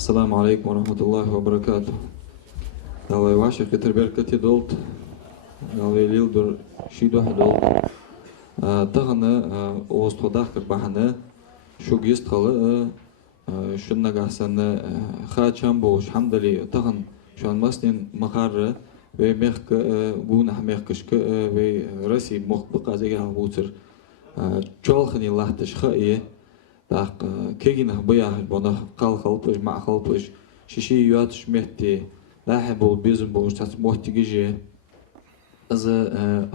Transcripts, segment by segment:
السلام عليكم ورحمة الله وبركاته. Давай ваши кетерберкати долт. Давай лилдер шидо хадол. Таганы остодах баханы шугист халы шуннагасаны хачам бош хамдали тагын шанмаснин махар ve mehk guna mehkışkı ve rasi muhbık azega butır çolxni lahtiş xaye daq kegina bayah bana qalqalpış maqalpış şişi yatış mehti lahi bol bizim bol sat muhtigije az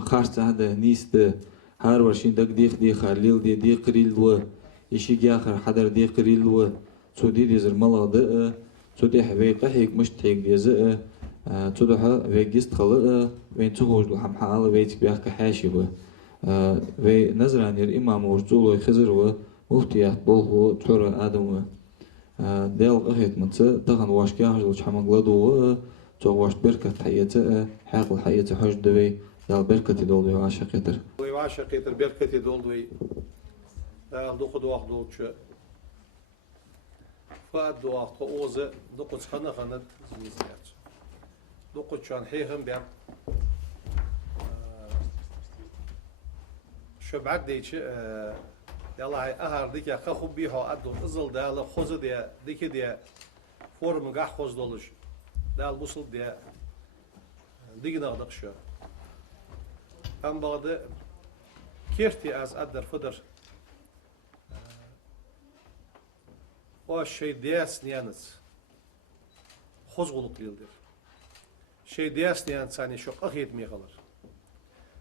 xarsa hada niste har varshin dag diq diq halil di qrilwa işi gahar hadar di qrilwa sudi dizir maladı sudi ve qahik müşteg dizi تدها وجست خلق وينتهوج لهم حال ويت بيحك حاشي و ونزران الإمام ورزول خزر ومفتيات بوه تور آدم ديال أخيت منت تغن واش كاهج لش حمق لدو تو واش بركة حياته حاق الحياة حج دوي ديال بركة دولوي وعاشق يتر وعاشق يتر بركة دولوي دوق دوق دولش فاد دوق قوزة دوق تخنا خنا زميزيات دوقتشان حيهم بيم شو بعد ديش يلا هاي أهار ديك يا خو بيها أدو أزل ده لا خوز ده ديك ده فورم قح خوز دولش ده البوصل ده ديك نقدر شو أم بعد كيرتي از أدر فدر وشيء دياس نيانس خوز غلط يلدر şey diyen sani çok akit mi kalır.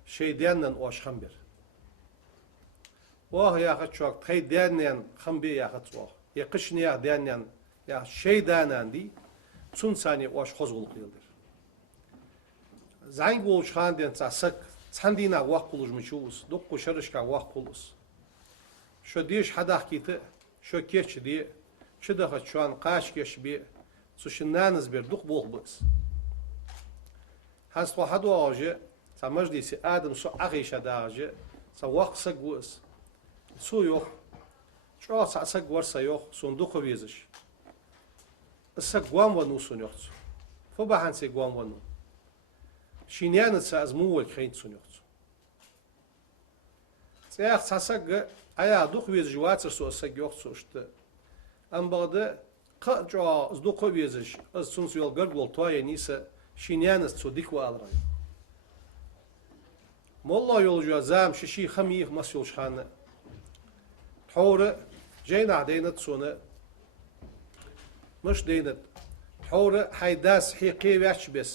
Şey diyenden o şambir. O ya çok tay diyenen hambi ya çok. Ya kış niye diyenen ya şey diyenen di sun sani o şozul kıldır. Zayn gol şan diyen sak sandina vaq kulujmuş dok koşarışka vaq kulus. Şu diş hadak kiti şu keç di şu da şu an qaş keş bi suşinanız bir dok bol bus. هست واحد واجه سمجلس آدم سو عقيش داجه سواق سجوس سو يخ شو سأسج ورسا يخ صندوق ويزش السجوان ونو سنيخت فبحن سجوان ونو شينيان سأزمو الخين سنيخت سياق سأسج أيا دوق ويز جوات سو سجوخ سوشت أم بعد قجوا صندوق ويزش از سنس يل قرب طاي نيسه شینیانس صدیق و آلرای. مولا یولجا زام ششی خمیه مسئول شانه. حوره جین عدینت سونه مش دینت. حوره حیداس حقی وش بس.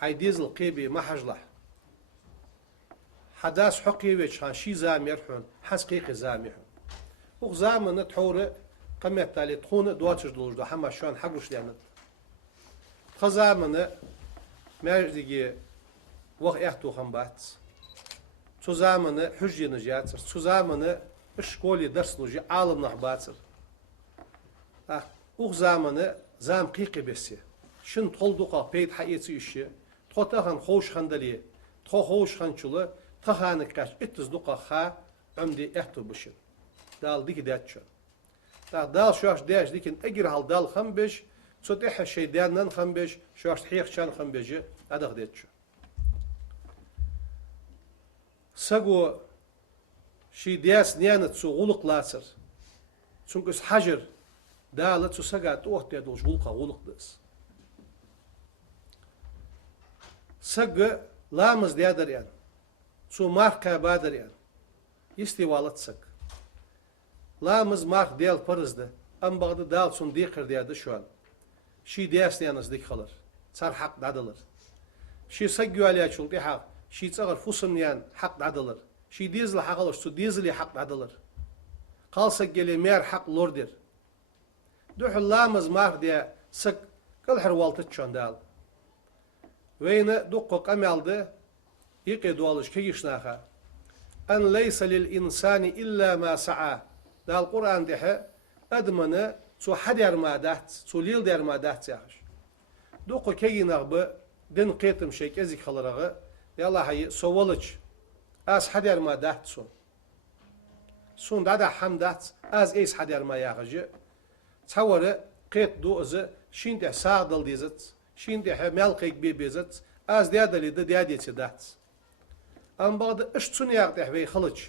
حیدیزل قیبی محجله. حداس حقی وش هن شی زامیر هن حسقیق زامیر هن. و زامنت حوره قمت تالی تخونه دواتش دلوجدا همه شان حقوش دیانت. خزامنه مردگی وقت احتو خم بات. تو زمانه حجی نجاتر. تو زمانه اشکالی درس نجی عالم نخباتر. او زمانه زم قیقی بسی. شن طول دقا پید حیاتی ایشی. تخان خوش خندلی. خوش خندچله. تخانه کاش اتز دقا خا عمدی احتو بشن. دال دیگه دادشون. دال شوش دیش دیکن اگر حال دال خم بش صدق شيء ديالنا خنبش شو أشتحيق شان خنبجة هذا خديتشو سقو شيء دياس نيانة تسو غلق لاسر تسونكس حجر دالة تسو سقات وقت يدوش غلق دس سق لامز ديادر يعني تسو ماركا بادر يعني يستوالت سق لامز مارك ديال فرز ده أم بعد دال سون ديقر ديادر شوان شي دياس نيانس ديك خلر صار حق دادلر شي سجوا عليها شو دي حق شي تصغر فوسم نيان حق دادلر شي ديزل حقلر سو ديزل حق دادلر قال سجلي مير حق لوردر دوح اللامز مار ديا سك كل حروالت تشون دال وين دقق قمال ده يقي دوالش كيشناخا أن ليس للإنسان إلا ما سعى ده القرآن ده أدمنه سو حدير ما دات سو ليل دير ما دات ياش دوقو كي نغبه دن قيتم شيك ازيك خلرغه يلا هي سوولج از حدير ما دات سون دادا حمدات از ايس حدير ما ياغجه تصور قيت دو إز شين ده ساعدل ديزت شين ده ملقيك بيزت از ديادلي ده ديادي تدات أم بعد إشتون يعطيه في خلج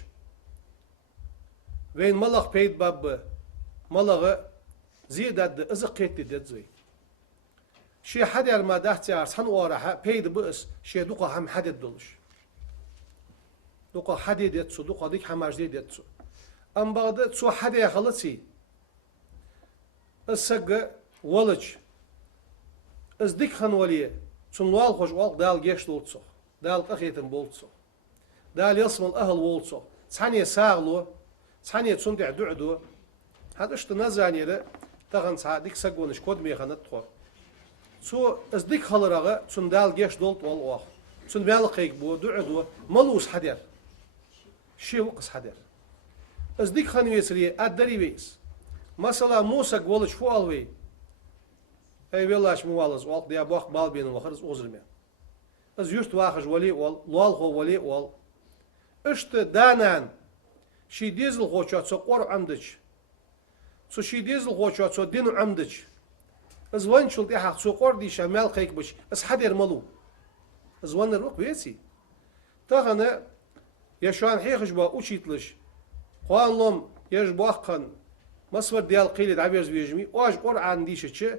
وين ملق بيت باب ملق زيداد إز قيت ديد زي شي حد ما دحت عرس هن وراها بيد بس شي دوقا هم حد دولش دوقا حد ديتسو دوقا ديك حماج ديتسو أم بعد سو حد يخلصي السق ولج از ديك خن وليه سن وال خوش وال دال جيش دولتسو دال قخيتن بولتسو دال يصم الأهل وولتسو ثانية ساغلو ثانية تصندع دعدو هذا اشت نزاني له تغن ساعدك سقونش كود ميخانت تخور سو از ديك خلرغه سن دال جيش دولت وال واخ سن بيالقيك بو دعدو ملوس حدر شي وقس حدر از ديك خن ويسري ادري ويس مثلا موسى قولش فوالوي اي بيلاش موالز وال ديا بوخ بال بين وخرز اوزرمي از يشت واخج ولي وال لال هو ولي وال اشت دانان شي ديزل خوچا سو قور عمدش سو شي ديزل خوچا سو دين عمدش از وين شل دي حق سو قور دي شمال قيك بش از حدر ملو از وين الوق بيسي تاغنا يشوان حيخش با اوشيتلش خوان لوم يش باخن مصور ديال قيل عبيرز بيجمي واج قور عنديش تشي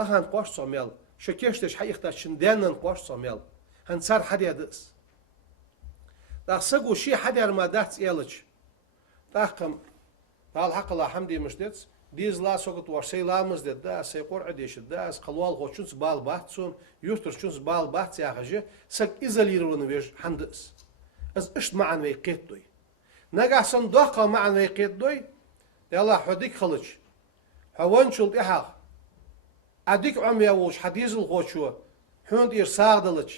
اهان قوش صوميل شكيشتش حقيقتا شندانن قوش صوميل هن صار حد يدس داخسقو شي حدر ما دات يلش تاخكم قال حق الله حمدي مش ديتس ديز لا سوقت ورسي لامز ديت دا سي قرع ديش دا قلوال خوشنس بال باتسون يوترشنس بال بات يا خجي سك ازاليرون ويج حندس از اشت معن وي قيدوي نغاحسن دوقا معن وي قيدوي يلا حديك خلج هونشل احق اديك عميا وش حديز الغوشو حوند ير ساغدلج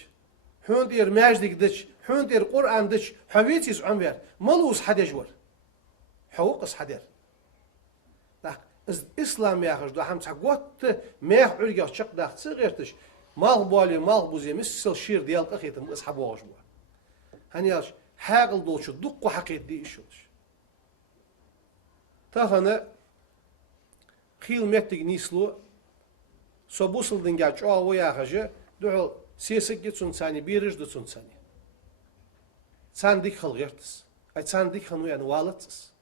حوند ير ماجدك دش حوند ير قران دش حويتيس عمير ملوس حدجور حوقس حدر اسلام يا خرج دو هم تقوت ميح عريا شق داخ صغيرتش مال بالي مال بوزي مسل شير ديال قخيتم اصحاب واجبو هنياش حاقل دوش دق حقيت دي ايشوش تاخنا خيل متك نيسلو صبوصل دنجاج او يا خجه دو سيسك جتسون ثاني بيرج دتسون ثاني سانديك خلغيرتس اي سانديك خنو يعني والتس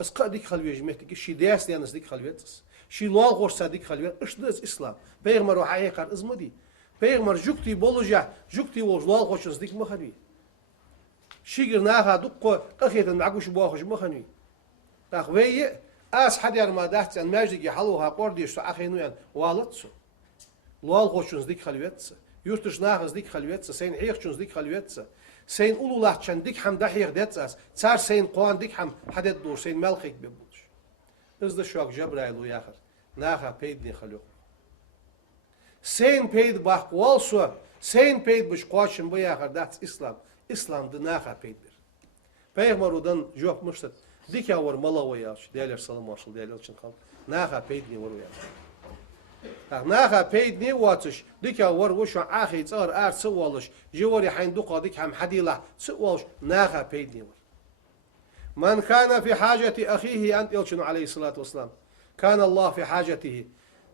اس قديك خلويج متك شي داس ديانس ديك خلويتس شي لوال غوش صديق خلويت اش دز اسلام بيغمر وحقيقه ازمدي بيغمر جوكتي بولوجا جوكتي وجلال غوش صديق مخني شي غرناها دق قخيت معكوش بوخش مخني تاخ وي اس حدير ما دحت ان ماجدي حلوها قرديش اخينو يعني والتس لوال غوشنز ديك خلويتس يورتش ناغز ديك خلويتس سين عيخشنز ديك خلويتس سين اولو لحچن ديك هم دحيق ديتس صار سين قوان ديك هم حدد دور سين ملخيك ببولش از ده شوك جبرائيل وياخر ناخا بيدني خلوق سين بيد باق والسو سين بيد بش قواشن بياخر دات اسلام ده ناخا بيد بير بيغمرودن جوك مشتت ديك اور ملا وياش ديالر سلام واشل ديالر چن خال ناخا بيدني ور وياش ناخا بيدني واتش ديك اور وش اخي صار ار سوالش جوري حين دقه ديك هم حديله سوالش ناخا بيدني ور من كان في حاجة أخيه أنت يلشن عليه الصلاة والسلام كان الله في حاجته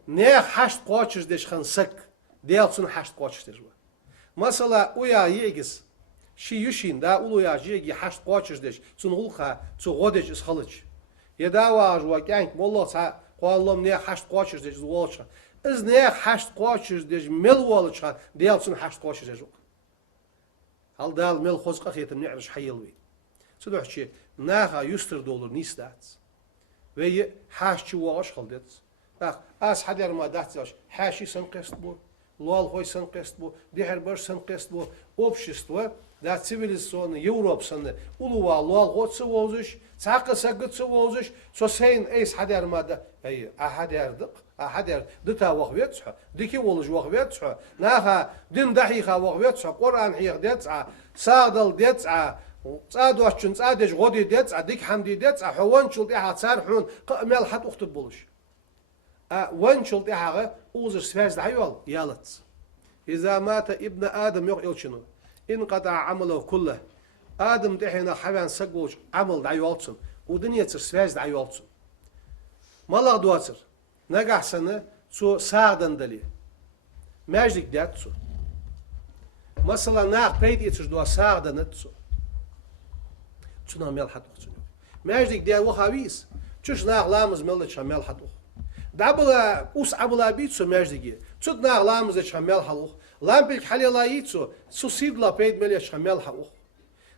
نيخ حشت قوتشش ديش خنسك ديالسون حشت قوتشش ديش مثلا ويا يجس شي يشين دا أولو يا جيجي حشت قوتشش ديش سون غلقها سو غودش اسخلج يداواج وكانك والله سا قال لهم نيخ حشت قوتشش ديش زوالش از نيخ حشت قوتشش ديش مل والش ديالسون حشت قوتشش ديش هل دال مل خوزق أخيتم نعرش حيلوي سدوحشي ناخا يستر دولار نيستات وي حاشي واش خلدت اس حدر ما داتش حاشي سنقست بو لوال خوي سنقست بو ديهر برش سنقست بو общество да цивилизационный Европа сны улуа луал готсы волжиш цакы сагытсы волжиш со сейн эйс حدر ما да ай حدر دتا وقويت ديكي волж وقويت ناخا دين دحيخا وقويت قران حيق ديت صادل ديت صاد واشن صادج غودي ديت ديك حمدي ديت حوان شلت اها صار حون مل حد اخت بولش وان شلت اها اوزر سفاز دايول يالت اذا مات ابن ادم يقول شنو انقطع عمله كله ادم دحين حيوان سقوش عمل دايولتسن ودنيا سفاز دايولتسن مالا دواتر نجح سنه Su sağdan dali. Meclik diyat su. Mesela nağ peyt yetiş dua sağdan et su. Çuna melhat uçun. Meclik diyat o haviz. Çüş nağlamız melhat çam melhat u. Dabla us abla bit su mecligi. Çut nağlamız çam melhat u. Lampik halilayit su sidla peyt melhat çam melhat u.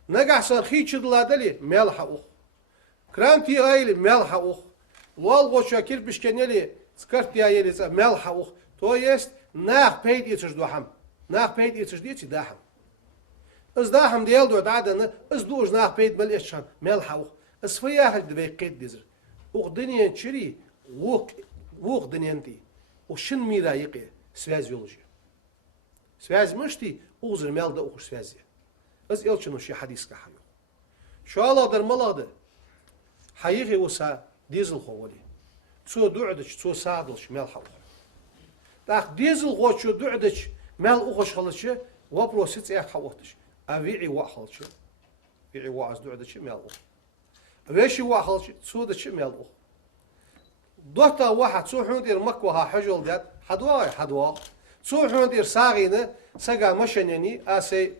Nagahsan khichidla dali melhat u. Kranti ayli melhat u. Lol goçya kirpişkeneli skart diye yeriz melhat u. To jest nağ peyt yetiş duham. Nağ peyt yetiş diye çi daham. از داهم دیال دو عددنا از دوش ناخ بيت مال إيشان ملحو از فيا هل دبي قيد دزر وقدنيا تشري وق دنيانتي وشن ميرا يقي سواز يولجي سواز مشتي وزر مال ده وخش سوازي از يلشنو شي حديث كحيو شو الله در ملاده حقيقي وسا ديزل خوالي تسو دوعدش تسو سادلش ملحو داخ ديزل خوشو دوعدش مال وخش خلش وبروسيت يا حوتش أبيعي واحد شو بيعي واحد دعوة شيء مالو أبيشي واحد شيء سود شيء مالو دوتا واحد سو حندير مكوها حجول دات حدوا سو حندير ساغينه سجا مشنيني أسي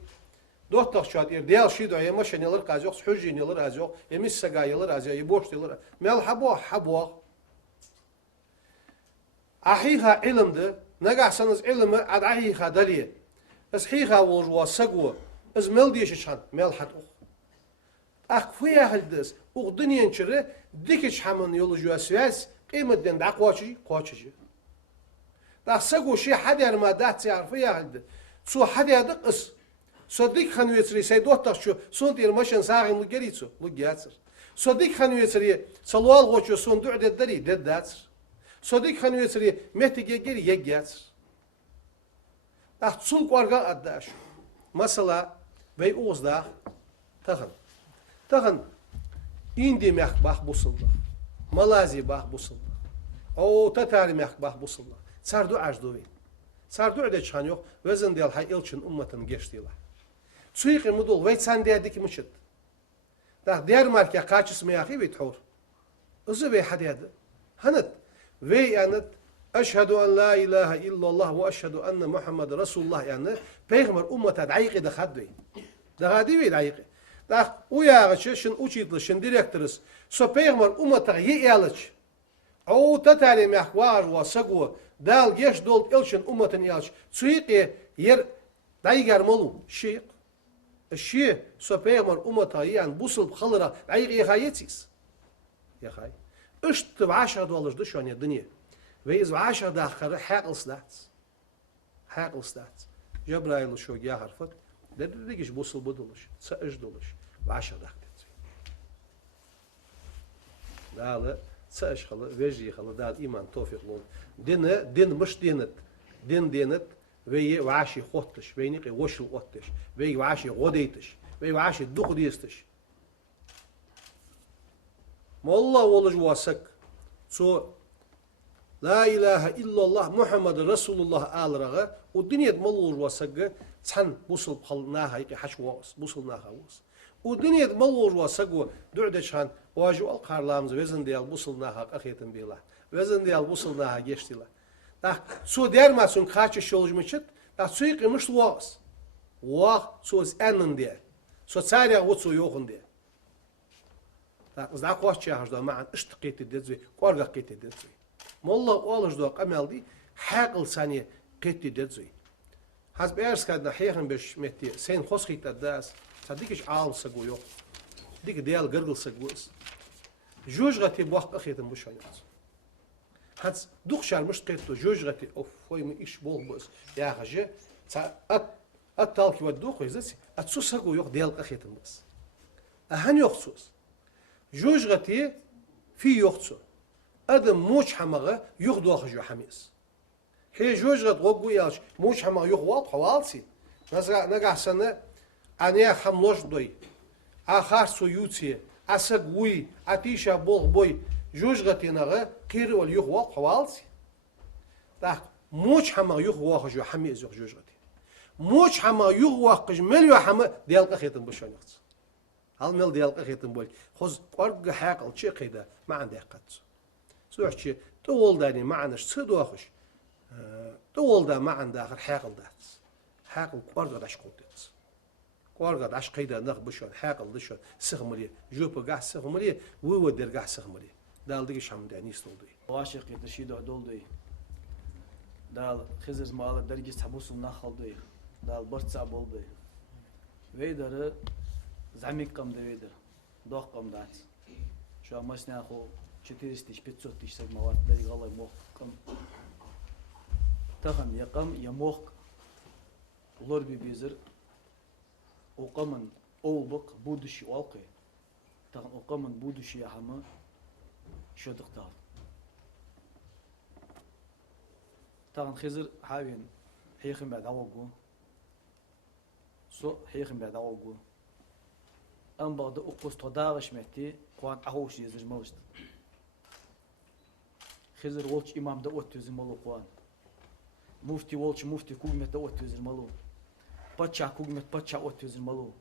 دوتا شادير ديال شيء دعية مشنيلر كازوق حجينيلر أزوق يمس سجايلر أزوق يبوش ديلر مال حبوا أحيها علم ده نجح سنز علم أدعيه دليل بس حيها وجوا سجوا از مل ديش شان مل حتو أخويا هالدس وقدني انشره ديكش حمن يولجوا سواس قيمة دين دع قواشي دا سجوا شيء حد ما دات يعرف يا هالد سو حد يدقس سو ديك خنويتري سيدوت تشو سون دير مشن ساعين لجريتسو لجياتر سو ديك خنويتري سلوال غوشو سون دعد الدري داتر سو ديك خنويتري مهتجي جري يجياتر دا تسول قارقا أداش مثلا بي أوزدا تخن إندي مخ باخ بوصلنا مالازي باخ بوصلنا أو تتاري مخ باخ بوصلنا ساردو عجدوين ساردو عدد شان يوخ وزن ديال هاي إلشن أمتن جشتيلا سويقي مدول ويت سان ديك مشت دا دير ماركا قاچس مياخي بيتحور أزو بي حديد هنت وي أنت أشهد أن لا إله إلا الله وأشهد أن محمد رسول الله يعني بيغمر أمة دعيقة دخدوي ده هادي دعيقة ده ويا شن أوشيت شن ديركتورس سو بيغمر أمة يالش أو تتالي محوار وسقوة دال جيش دول إلشن أمة يالش سويقي ير دعيقر ملو شيق الشيء سو بيغمر أمة يعني بوصل بخلرة دعيقة يخايتيس يخاي اشت بعشرة دولار دشان الدنيا ويز عشرة داخل حاقل سلات جبرائيل شو جا حرفت دريجش بوصل بدولش سأج دولش وعشرة داخل دال سأج خلا وجي خلا دال إيمان توفيق لون دين مش دينت وي وعاشي خوتش وينيقي وشل قوتش وي وعاشي غوديتش وي وعاشي دوق ديستش ما الله ولج واسك سو لا إله إلا الله محمد رسول الله آل رغا والدنيا ملور وسجى تحن بوصل بخلناها يقي حش واس بوصلناها واس والدنيا ملور وسجى دعدة شان واجو القار لامز وزن ديال بوصلناها أخيتن بيلا وزن ديال بوصلناها جشتلا ده سو دير ما سون خاتش شولج مشت ده سو يقي مش واس واه سوز أنن ديال سو تسارع وتسو يوخن ديال ده زدا قوش شهر ده معن اشتقيت الدزوي قارق قيت الدزوي مالله قالش دو قمل دي حاقل ثانية قيتي دزوي حسب إرس كادنا حيخن بش متي سين خص خيت الداس صديقش عالم سجويو ديك ديال قرقل سجوس جوج غتي بوقت أخيتن بشايات حس دوخ شار مش قيتو جوج غتي أوف هوي من إيش بول بس يا خجة أتالك ودوخ يزسي أتسو سجويو ديال أخيتن بس أهن يخصوص جوج غتي في يخصو أدم موش حماغة يخدو أخجو حميس هي جوج غد غوغو يالش موش حماغة يخوال حوالسي نقع سنة أنيا حملوش دوي آخر سو يوتي أسق وي أتيشا بول بوي جوج غتي نغا قير وال يخوال حوالسي ده موش حماغة يخوال أخجو حميس يخ جوج غتي موش حماغة يخوال أخجو مليو حما ديالك أخيتن بشان يخص هل مل ديالك أخيتن بول خوز قرق حاقل شي قيدا ما عندي قدس سوحشي تقول داني معناش صدو أخش دول دا ما عند آخر حاقل دات حاقل قارقة داش قوتيت قارقة داش قيدا نخ بشون حاقل دشون سخمري جوب قاع سخمري وودر قاع سخمري دال دقيش هم داني استولدي واشق يتشيد عدولدي دال خزز مال درجة حبوس نخلدي دال برتسع بولدي ويدر زعميك قم دويدر دوخ قم دات شو مسنا خو 400 500 тысяч сагмават дари галай мох قم تغن يقم يموخ لوربي بيزر وقمن أولبق بودشي والقي تغن وقمن بودشي يحما شو تختار تغن خزر حاوين حيخن بعد عوقو سو حيخن بعد عوقو أم بعد أقص تدارش متي قوان أهوش يزر موست خزر ولش إمام دا أوتوز مالو قوان مفتي ولش مفتي كوجمت أوتوز مالو بتشا كوجمت بتشا أوتوز مالو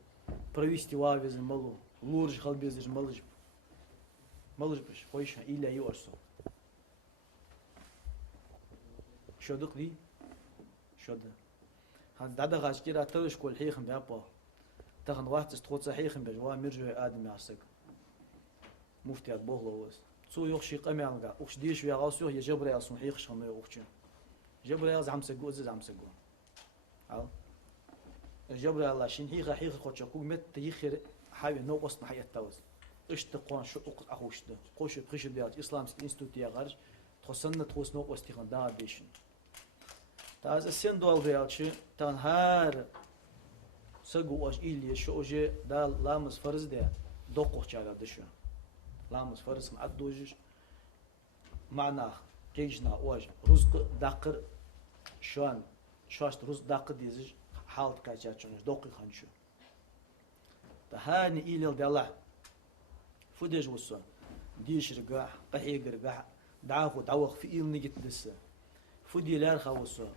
провести وافز مالو لورج خالبيز مالج مالج بش خويش إلا يورسو شو دقدي شو ده هاد دادا غاش كيرا ترش كل حيخن بيابا تاخن واحد تستخوت حيخن بجوا مرجو آدم يعسق مفتي هاد بوغلوز سو يخشي قمي عنقا وش ديش ويا غاسو هي جبري أصلا حيخش هم يوخشين جبري أز عم سجوا أز عم سجوا عال جبري الله شين هي خيخ خوتش كوج مت تيخير حاول نوقص نحية توز إيش تقوان شو أقط أخوش ده خوش بخش ديات إسلام إنستوت يا غرج تخصنا تخص نوقص تيخن دا بيشن تاز السن دول ديالشي تنهار سجوا أج إلي شو أجي دال لامس فرز ده دوقه شاغا دشوا لامس فرز معدوجش معناه كيجنا واج رزق داقر شوان شاشت رزق داقر ديزج حالت كاجاتشونش دوقي خانشو تهاني إلي دالله فدج وصل ديش رجع قحيق رجع دعاخو تعوق في إيل نجت دسة فدي لار خوصل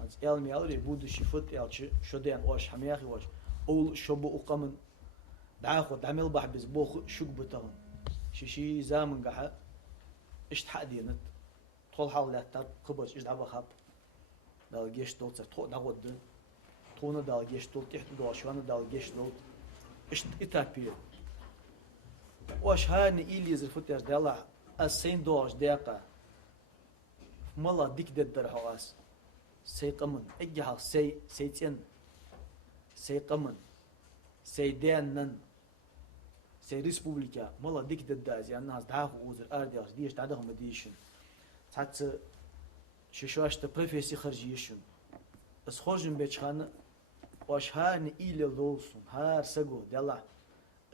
از علمي أوري بودو شفت يالش شدين واش حمياخي واش أول شبو أقمن دعاخو تعمل بحبز بوخ شوك بتغن شي زامن قحا إشت حدينت طول حال لا تاب خبرش إيش دعوة خاب دال جيش دول تطو دعوة تونا دال جيش دول تحت دول شوانا دال جيش دول إشت إتابير واش هاني إلي زرفت ياش دالا السين دوش دقيقة مالا ديك ددر حواس سي قمن اجها سيتين سي قمن سي دانن سي ريسبوبليكا مالا ديك دداز يعني الناس دعاهم وزر اردياش ديش دعاهم مديشن تحت ششاش تبريفيسي خرجيشن بس خرجن بيتشخان واش هاني إلي لولسون هار سقو دالا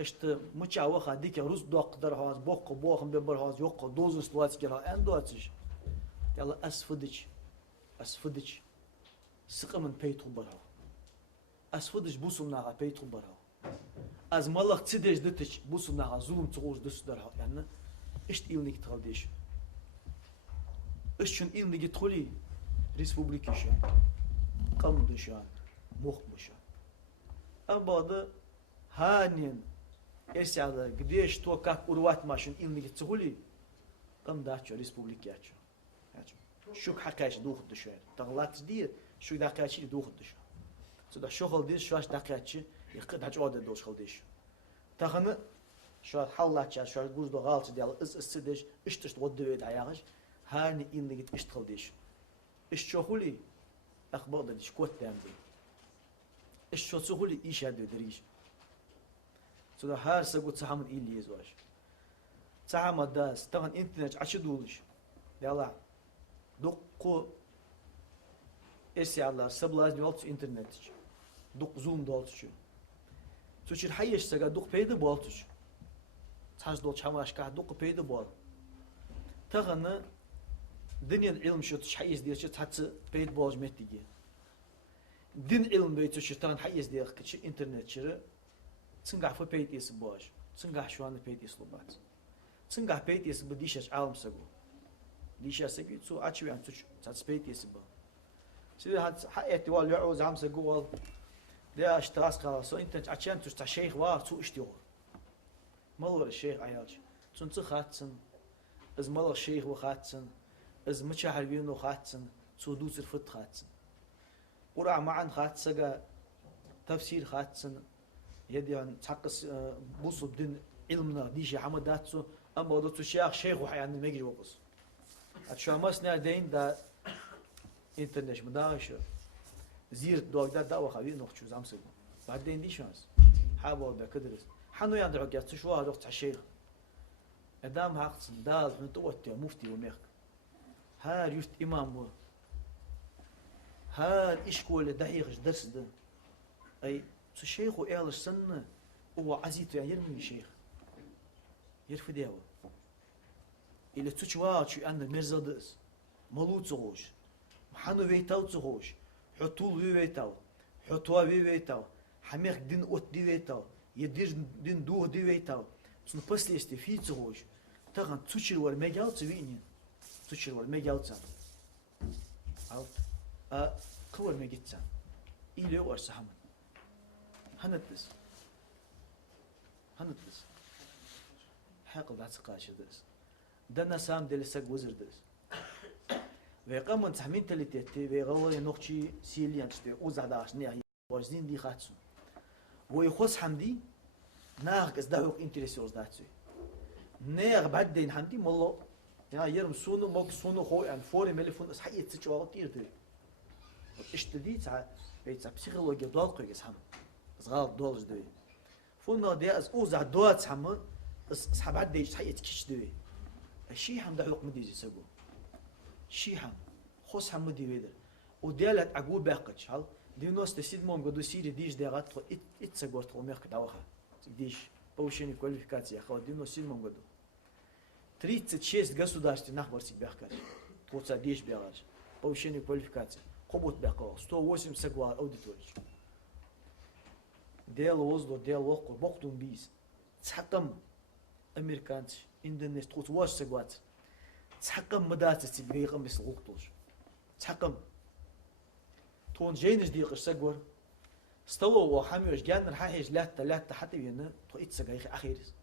اشت مچا وخا ديك روز دو قدر هاز بوق بوخم ببر هاز يوق دوز سلوات كرا ان دواتش يلا اسفدج سقم من بيتو برا اسفدج بوسنا بيتو برا از مالخ تسدج دتش بوسنا زوم تغوز دس درها يعني اشت إلنيك تغلديش اشتن إلنيك تخلي ريسبوبليكيشن قم دشان مخ بشان أبدا هانين إرسالة قديش تو كاك أروات ماشين إلنيك تغلي قم داتشو ريسبوبليكياتشو شوك حكايش دوخ دشوير تغلات دي شو داكاتشي دوخ دشو سودا شغل ديش شواش داكاتشي يقد هاج عودة دوش خلديش تغنى شو حلاتشا شو جوز دو غالتش ديال السدش اشتش تودوي دعياغش هاني إنك اشتغل ديش اشتغلي أخبار ديش كوت دامدي اشتغلي إيش هادو دريش سودا هار سقوط سحمن إلي يزواج سحمن داس تغن إنترنت عشدولش يلا دقو إرسالة سبلاز نوالتش إنترنت دق زوم دالتش تشير حيش سجا دق بيد بالتش تحس دول شماش كه دق بيد بال تغنى دنيا العلم شو تحيز ديش تحس بيد بالج متيجي دين علم بيتش تغن حيز ديش كش إنترنت شر تنقع في بيت يس باج تنقع شو عن بيت يسلبات تنقع بيت يس بديش عالم سجو ديش سجيت سو أشوي عن تحس بيت يس با سيد هاد حقيقة وال يعوز عم سجوال ده اشتراس خلاص انت عشان تشتى شيخ وار تو اشتيور مالور الشيخ عيالش تنت خاتسن از مال الشيخ وخاتسن از مشاهرين وخاتسن دوسر فت خاتسن قرع معا خاتسجا تفسير خاتسن يدي عن تحقس بوصو بدين علمنا ديشي حمداتسو أما دوتو شيخ وحيان المجري وقص أتشامس نادين دا إنترنت مداش زير دوغ دا وخبير نخشو زامسو بعدين دي شانس حابو دا كدرس حنو يندرو جات شو هذا الشيخ ادام هاقص دال من توتي مفتي وميخ ها يفت امام بو ها اشكول دقيق درس ده اي الشيخ وقال السنه هو عزيز يعني يرمي شيخ يرفديو إلى تشوا شو أنا مرزدس ملوت زوج محنو بيتاو زوج حطول بيتاو حطوا بيتاو حميخ دين أوت دي بيتاو يدير دين دوه دي بيتاو تون بس ليست في زوج تغن تشير ور مجال تبيني تشير ور مجال تام أو كور مجتام إلى ورس هم هندس حق بعد سقاش درس دنا سام دلسك وزر درس ويقام تحمين تلتي ويغور نقشي سيليان شتي وزعداش نهي وزين دي خاتسو ويخص حمدي ناق ازدهوق انتريسيوز داتسو نيغ بعدين حمدي مولو يا يرم سونو موك سونو خو ان فوري ملفون اس حقيت تشوا تيرتي اشتدي تاع بيت بسيكولوجيا دول قيس حم صغار دولز دي فونا دي از اوزع دوات حم اصحاب عدي حقيت كيش دي الشي حم دحوق مديزي سقو شي حم خص حم مدي ويدر وديالت عقوب باقش هل دي نوس تسيد موم قدو سيري ديش دي غات اتسقور تو ميرك داوخا ديش بوشيني كواليفيكاسيا خو دي نوس سيد موم قدو 36 государств нахбарсик бяхкар. Тоца диш бягаш. Повышение квалификации. Кобот бяхкар. 180 гуар аудиторич. Дело оздо, дело око. Боктун бис. Цакам американцы, индонез, тоц 80 гуар. Цакам мадаци бейгам бис луктуш. Цакам. Тон жейниш дикаш сагвар. Стало وحاميوش جانر حاجز لا حتى ينا تو اتسغا اخيرس.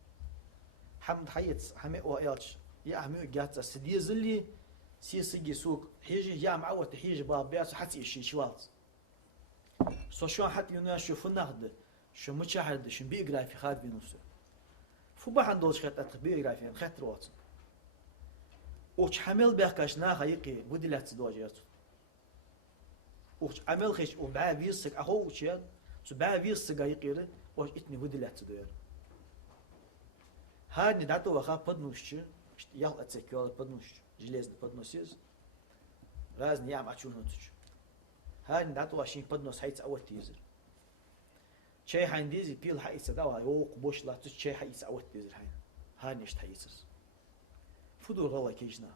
حمد حيت حمي وياتش يا حمي جات سدي زلي سيسجي سوق حيجي يا معوت حيجي باب بياس حتى شي شوالز سو شو حتى ينا شوف النهد شو متشاهد شو بيوغرافي خاد بينوس فو بحندوش خط بيوغرافي خط روت وش حمل بيحكاش نا حقيقي بدلات دوجات وش عمل خش وبع بيسك اهو شيء سو بع بيسك يقير وش اتني بدلات دوير هاد ندعتو وخا поднущи, ял отсекёл поднущ, железный подносис. Разный ям ачунутч. هاد ندعتو عشان поднос حيت أول تيزر. شيء حنديزي بيل حيت دوا يوق بوش لا تش شيء حيت أول تيزر هاي. هاد نشت حيتس. فدور غلا كيجنا.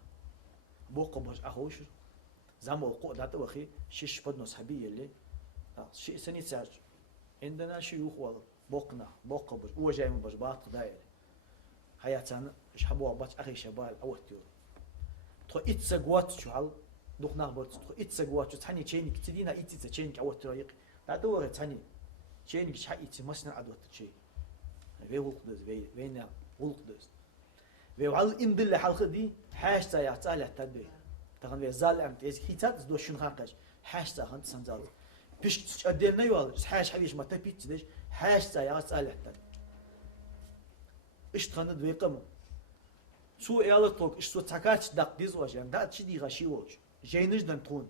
بوق بوش أخوش. زمو قو دعتو وخي شش поднос حبي اللي. شيء سنة ساج. عندنا شيء يخوض بوقنا بوق بوش هو جاي من بوش باط داير. حياتنا إيش حبوا بات أخي شبال أوتيو تو إتسقوات شو حال دخنا برت تو إتسقوات شو تحني شينك تدينا إتسا شينك أوت طريق لا دور تحني شينك شح إتس مسنا عدوت شيء في ولقدس فينا ولقدس في وعلى إن دل حلقة دي حاش تايا تعالى تدري تغن في زال أنت إذا هيتات دوش شن خانقش حاش تا خنت سنزال بيش أدينا يوال حاش حبيش ما تبيت ليش حاش تايا تعالى تدري إيش تخند ويقم شو إيالتوك إيش شو تكاتش دق ديز واجان دا تشدي غشي واج جينج دن تون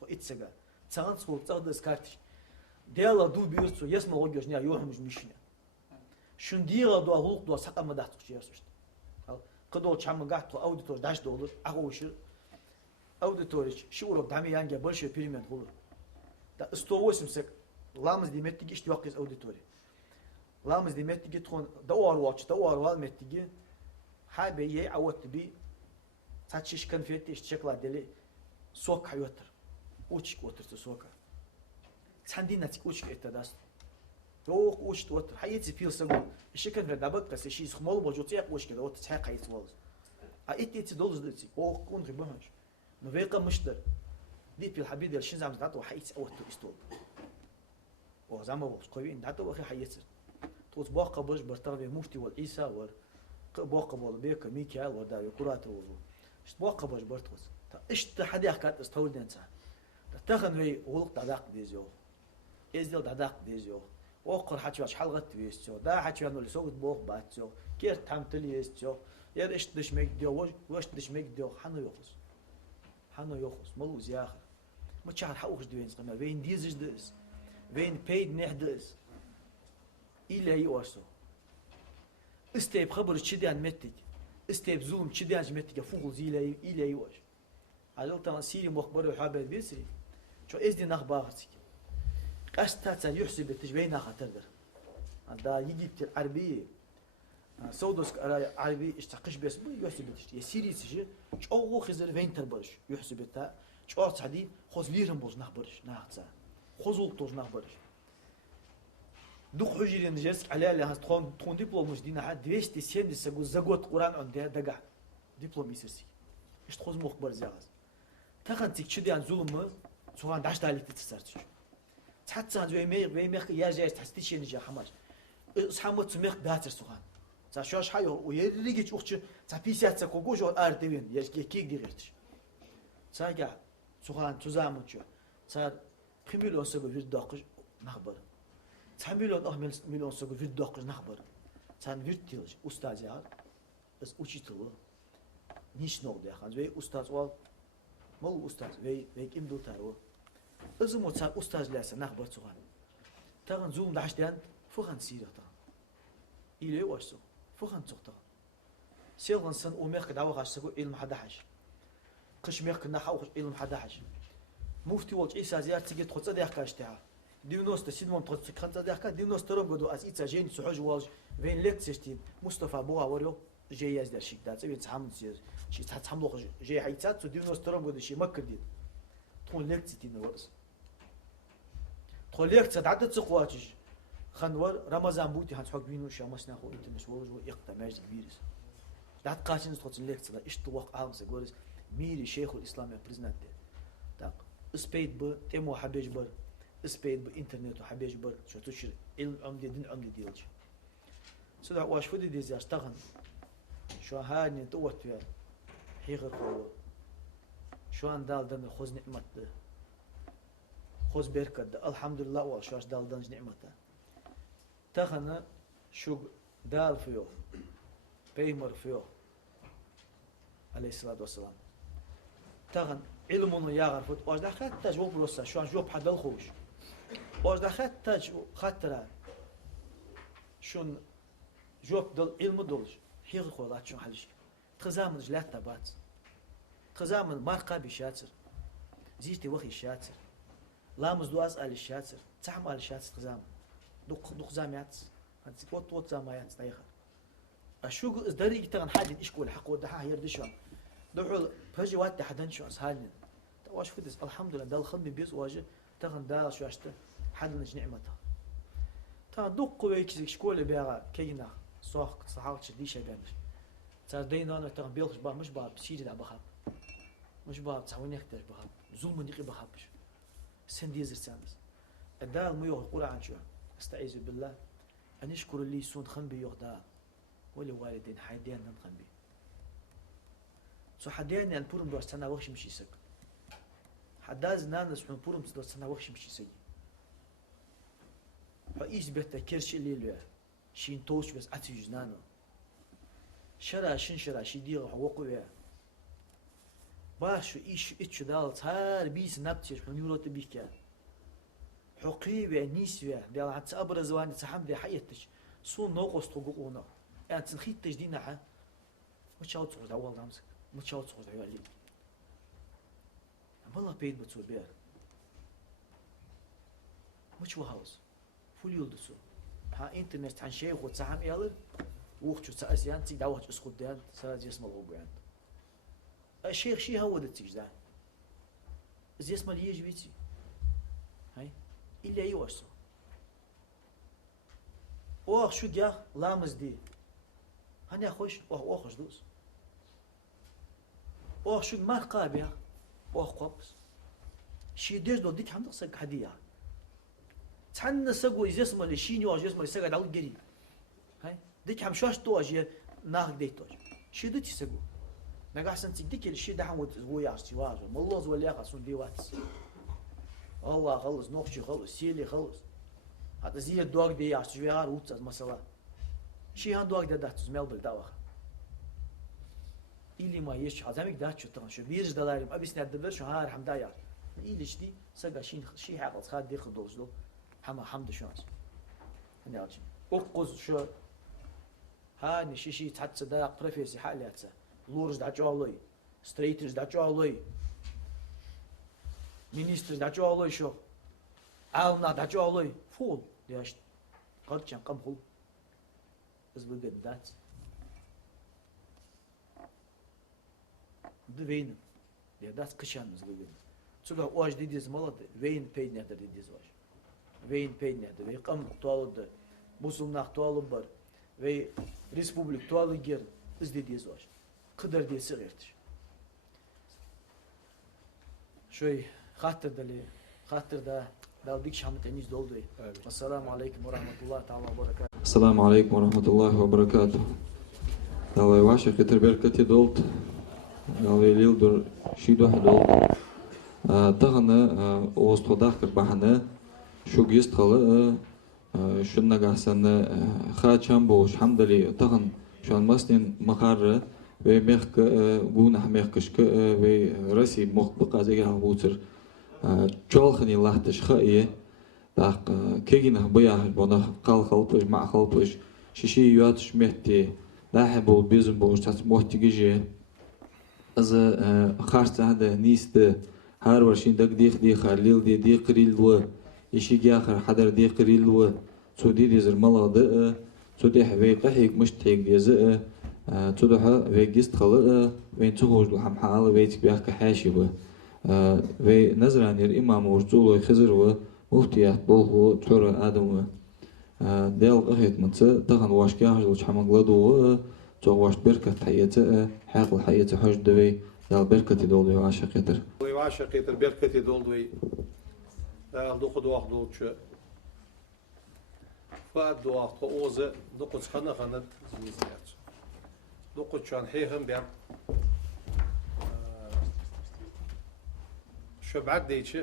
وإتسجا تسان سو تسدس كارتش ديالا دو بيرسو يسمع وجوش نيا يوحمش مشنا شن ديالا دو هولق دو سقم ما دحتش ياسوشت قدول شام قاعد أوديتور داش دولار أقوش أوديتورش شو رب دامي يانجا برشة بريمير هولر دا استووس مسك لامز دي متجيش توقيس أوديتوري لامز دي متجي تكون دوار واتش دوار وال متجي حابي يي عوت بي تاتشيش كان فيتش شكلا دلي سوك حيوتر اوتش وتر سوكا ساندينا تيكوش اتداس روق اوش توتر حيتي فيل سغو الشكل في دابك بس شي خمول بوجوتي اوش كده وت تحق حيت والز ايتي تدولز دتي او كون ربهش نويقا مشتر دي في الحبيب ديال شي زعما داتو حيت اوتر استول وزعما قوي داتو اخي حيت توت باقا باش برتغي مفتي والعيسى ور باقا بول بيك ميكال وداوي كرات وزو شت باقا باش برتوس إيش حد يحكي استولد أنت تخن وي ولق دعاق ديزيو إزدل دعاق ديزيو وقر حتى واش حلقة تويستو دا حتى وانو لسوق بوق باتو كير تامتلي يستو ير إيش دش ميك ديو واش دش ميك ديو حنو يخص ملو زياخر ما تشعر حقوقش دوينس قمر وين ديزش دس وين بيد نح دس إلا يواسو استيب خبر تشديان متك استيب زوم تشديان متك فوق زي إلا يواش على وقت سيري مخبر وحابة بيسري شو إزدي نخبارتك قصتا يحسب التجبين خطر دا يجي العربية سودوس عربي اشتقش بس بو يحسب التجبين يسيري سجى شو خزر وين تربرش يحسب التا شو صعدين خوز ليرم بوز نخبرش ناخذ خوزول توز نخبرش دوخ حجري نجلس على اللي تكون دبلوم مش دينا حد 270 سجود زغوت قران عندها دقع دبلوم يسرسي ايش تخوز مخبر زاغز تاخنتك شدي عن ظلم سوان 10 تاعك تتسرتش حتى عند ويميق يا جاي تحستيش نجا حماش اصحاب تسميق داتر سوان تا شوش حيو ويريجي وقت تا بيسات سكوكو جو اردوين يا كيك دي غيرتش تاجا سوان تزامنچو تا بريميلون سو فيد داقش نخبر تحملون مليون سو فيد داقش نخبر تان فيرتيلج استاذ يا اس учитель نيش نو ده خان وي استاذ وال مو استاذ وي كيم دو تارو ازمو تا استاذ لاس نخبر سوان تاغن زوم داش دان فخان سيرتا إلى واسو فخان تقطع سيلغن سن وميخ دعوة غاشتكو علم 11 قش ميخ نحو علم 11 مفتي والج عيسى زيارة تيجي تخص ده كاشتها 97 تخص خمسة ده كا 92 قدو أسيت جين سحوج والج وين لك سشتين مصطفى بوها وريو جاي يزدر شيك ده تبي تحمل سير شيء تحمل جاي حيتات 92 قدو شيء مكر دي تكون لك ستين ورس تكون لك تعدد تقواتش خنور رمضان بوتي هنسحق بينو شامس ناخو انت مش وجو يقطع ماجد فيروس ده قاشن تخص لك تبع ايش توق عام سجورس ميري شيخ الاسلام بريزنت ده سبيد ب تيمو حبيج بر سبيد بانترنت وحبيج بر شو تشير علم عمدي دين عمدي ديلج سدا واش فدي دي زي اشتغل شو هاني توت يا حيغ قوه شو ان دال دن خوز نعمت خوز بركت الحمد لله واش دال دن نعمته تخنا شو دال فيو بيمر فيو عليه الصلاة والسلام تخن علمنا يعرف واش دخلت تجوب روسا شو جوب حد الخوش واش دخلت تج خطرة شون جوب دل علم دلج حيغ خولات شو حلش تخزامن جلات تبات تخزامن مرقة بشاتر زيتي وخي شاتر لامز دواز على الشاتر تعمل على الشاتر تخزامن دوق زاميات هاد توت زاميات تايخر اشوق دريج تغن حاجه اشكول حق ودها يردشون دوحول فجي وات حدن شو اسهالن واش فدس الحمد لله دال خدمي بيز واجه تغن دال شو اشته حدن نعمتها تا دوق ويك شكول بيغا كينا صاح صحاوتش دي شي بانش تا دينا انا تغن بيلخش با مش با بسيدي دا بخاب مش با تعاوني اكتر بخاب زوم نقي بخابش سنديزر ساندس الدال ميو القران شو استعيذ بالله ان يشكر اللي سون خنبي يغدا ولوالدين حيدين نخنبي سو حدين ان بورم دو سنه وخش مشي سك حداز نانس من بورم دو سنه وخش مشي سي فايش بيت كيرش اللي له شين توش بس اتيج نانو شرا شي دي حقوقه باش ايش اتش دال صار بيس نبتش من يوروت بيكا حقي ونيسيا بيلا حتى ابرز واني تحمد حياتش سو نوقس تقوقونا يعني تنخيط تجدينا ها متشاو تصور اول نامسك متشاو تصور عيالي والله بيد بتصور بير متشو هاوس فول يلدسو ها انترنت عن شيء وتسحم يالر وقت تساسيان تي داوت اسخد دان ساز يسمى الوغان الشيخ شي هو دتيجدان زي اسمه اللي يجي بيتي هاي إلا يوصل واخ شو جا لامز دي هني خوش واخ خوش دوس واخ شو ما قابيا واخ قبس شي دير دو ديك عندك سق حديا تحن سقو يسمى اللي شيني واج يسمى سق داول جري هاي ديك هم شاش توج ناخ ديتوج شي دتي سقو نقاسن تديك الشيء ده حمود ويا استواج والله زول يا قصون ديوات الله خلص نوخشي خلص سيلي خلص هذا زي الدواق دي يا شويار وتص مثلا شيء هان دواق ده تزمل بالدواق إلي ما يش هذامك ده شو ترى شو بيرج دلاري أبي سند شو هار حمدا يا إلي شدي سجى شيء حاجة خاد دي خدوش له حمد شو ناس هني أجي أقص شو هاني شيء تحت ده بروفيسي حالته لورج da çağlay, straighters da çağlay, ministers da çağlay şu, alna da çağlay, full diyaş, kaçan kamhul, izbügen dat, de veyn, diye dat kışan izbügen. Çünkü o aj dediğiz malı, veyn pay nedir dediğiz var, veyn pay nedir, ve kam tualıdı, musulnak tualı var, ve republik tualı ger, iz dediğiz var. قدر دي صغيرتش شوي خاطر دلي خاطر ده لو ديك شحمة تنيز دولدوي السلام عليكم ورحمة الله تعالى وبركاته السلام عليكم ورحمة الله وبركاته. Dalay vaşa kıtır berkati dolt. Dalay lildur şidu hadol. Tağını oğuz todakır bahane şu gist halı şunna gahsanı xaçan boğuş hamdali tağın şu an masnin makarı ve mehk gunah mehkışkı ve rasi muhbık azegah buçur çalkhani lahtış xaiye daq keginah bayah bona qal xalpış ma xalpış şişi yatış mehti lahbul bizim boğuş tat muhtigije az xarsa hada niste har varshin dag di khalil di qrilwa işi gahar hadar di qrilwa sudi dizir maladı sudi ve qahik müşteg dizi تدحى وجست خلاء وين تخرج لحم حال ويت بيحكي حاشي ونزر عن الإمام ورجول وخزر ومفتيح بول هو تحر آدم ديال أخيت منت تغن واش كاهج لوش حمق لدو تو واش بركة حياته حاق الحياة حج دوي ديال بركة دولي وعاشق يتر وعاشق يتر بركة دولي دوق دوق دوتش فاد دوق أوزة دوق خنا خنا زميزيات دوقت شان حيهم بيم شو بعد ديش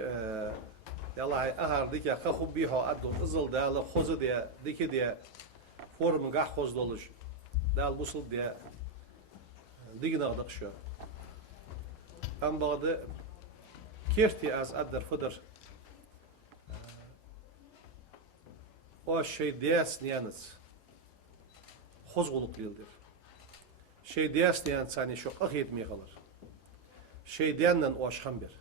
يلا هاي أهار ديك يا خو بيها أدو إزل ده لا خوز ده ديك ده فورم قاع خوز دولش ده البوصل ده ديك نقدر شو أم بعد كيرتي از أدر فدر o şey diyas niyanız hozguluk yıldır. Şey diyas niyan sani çok ahiyetmeye kalır. Şey diyandan o aşkam bir.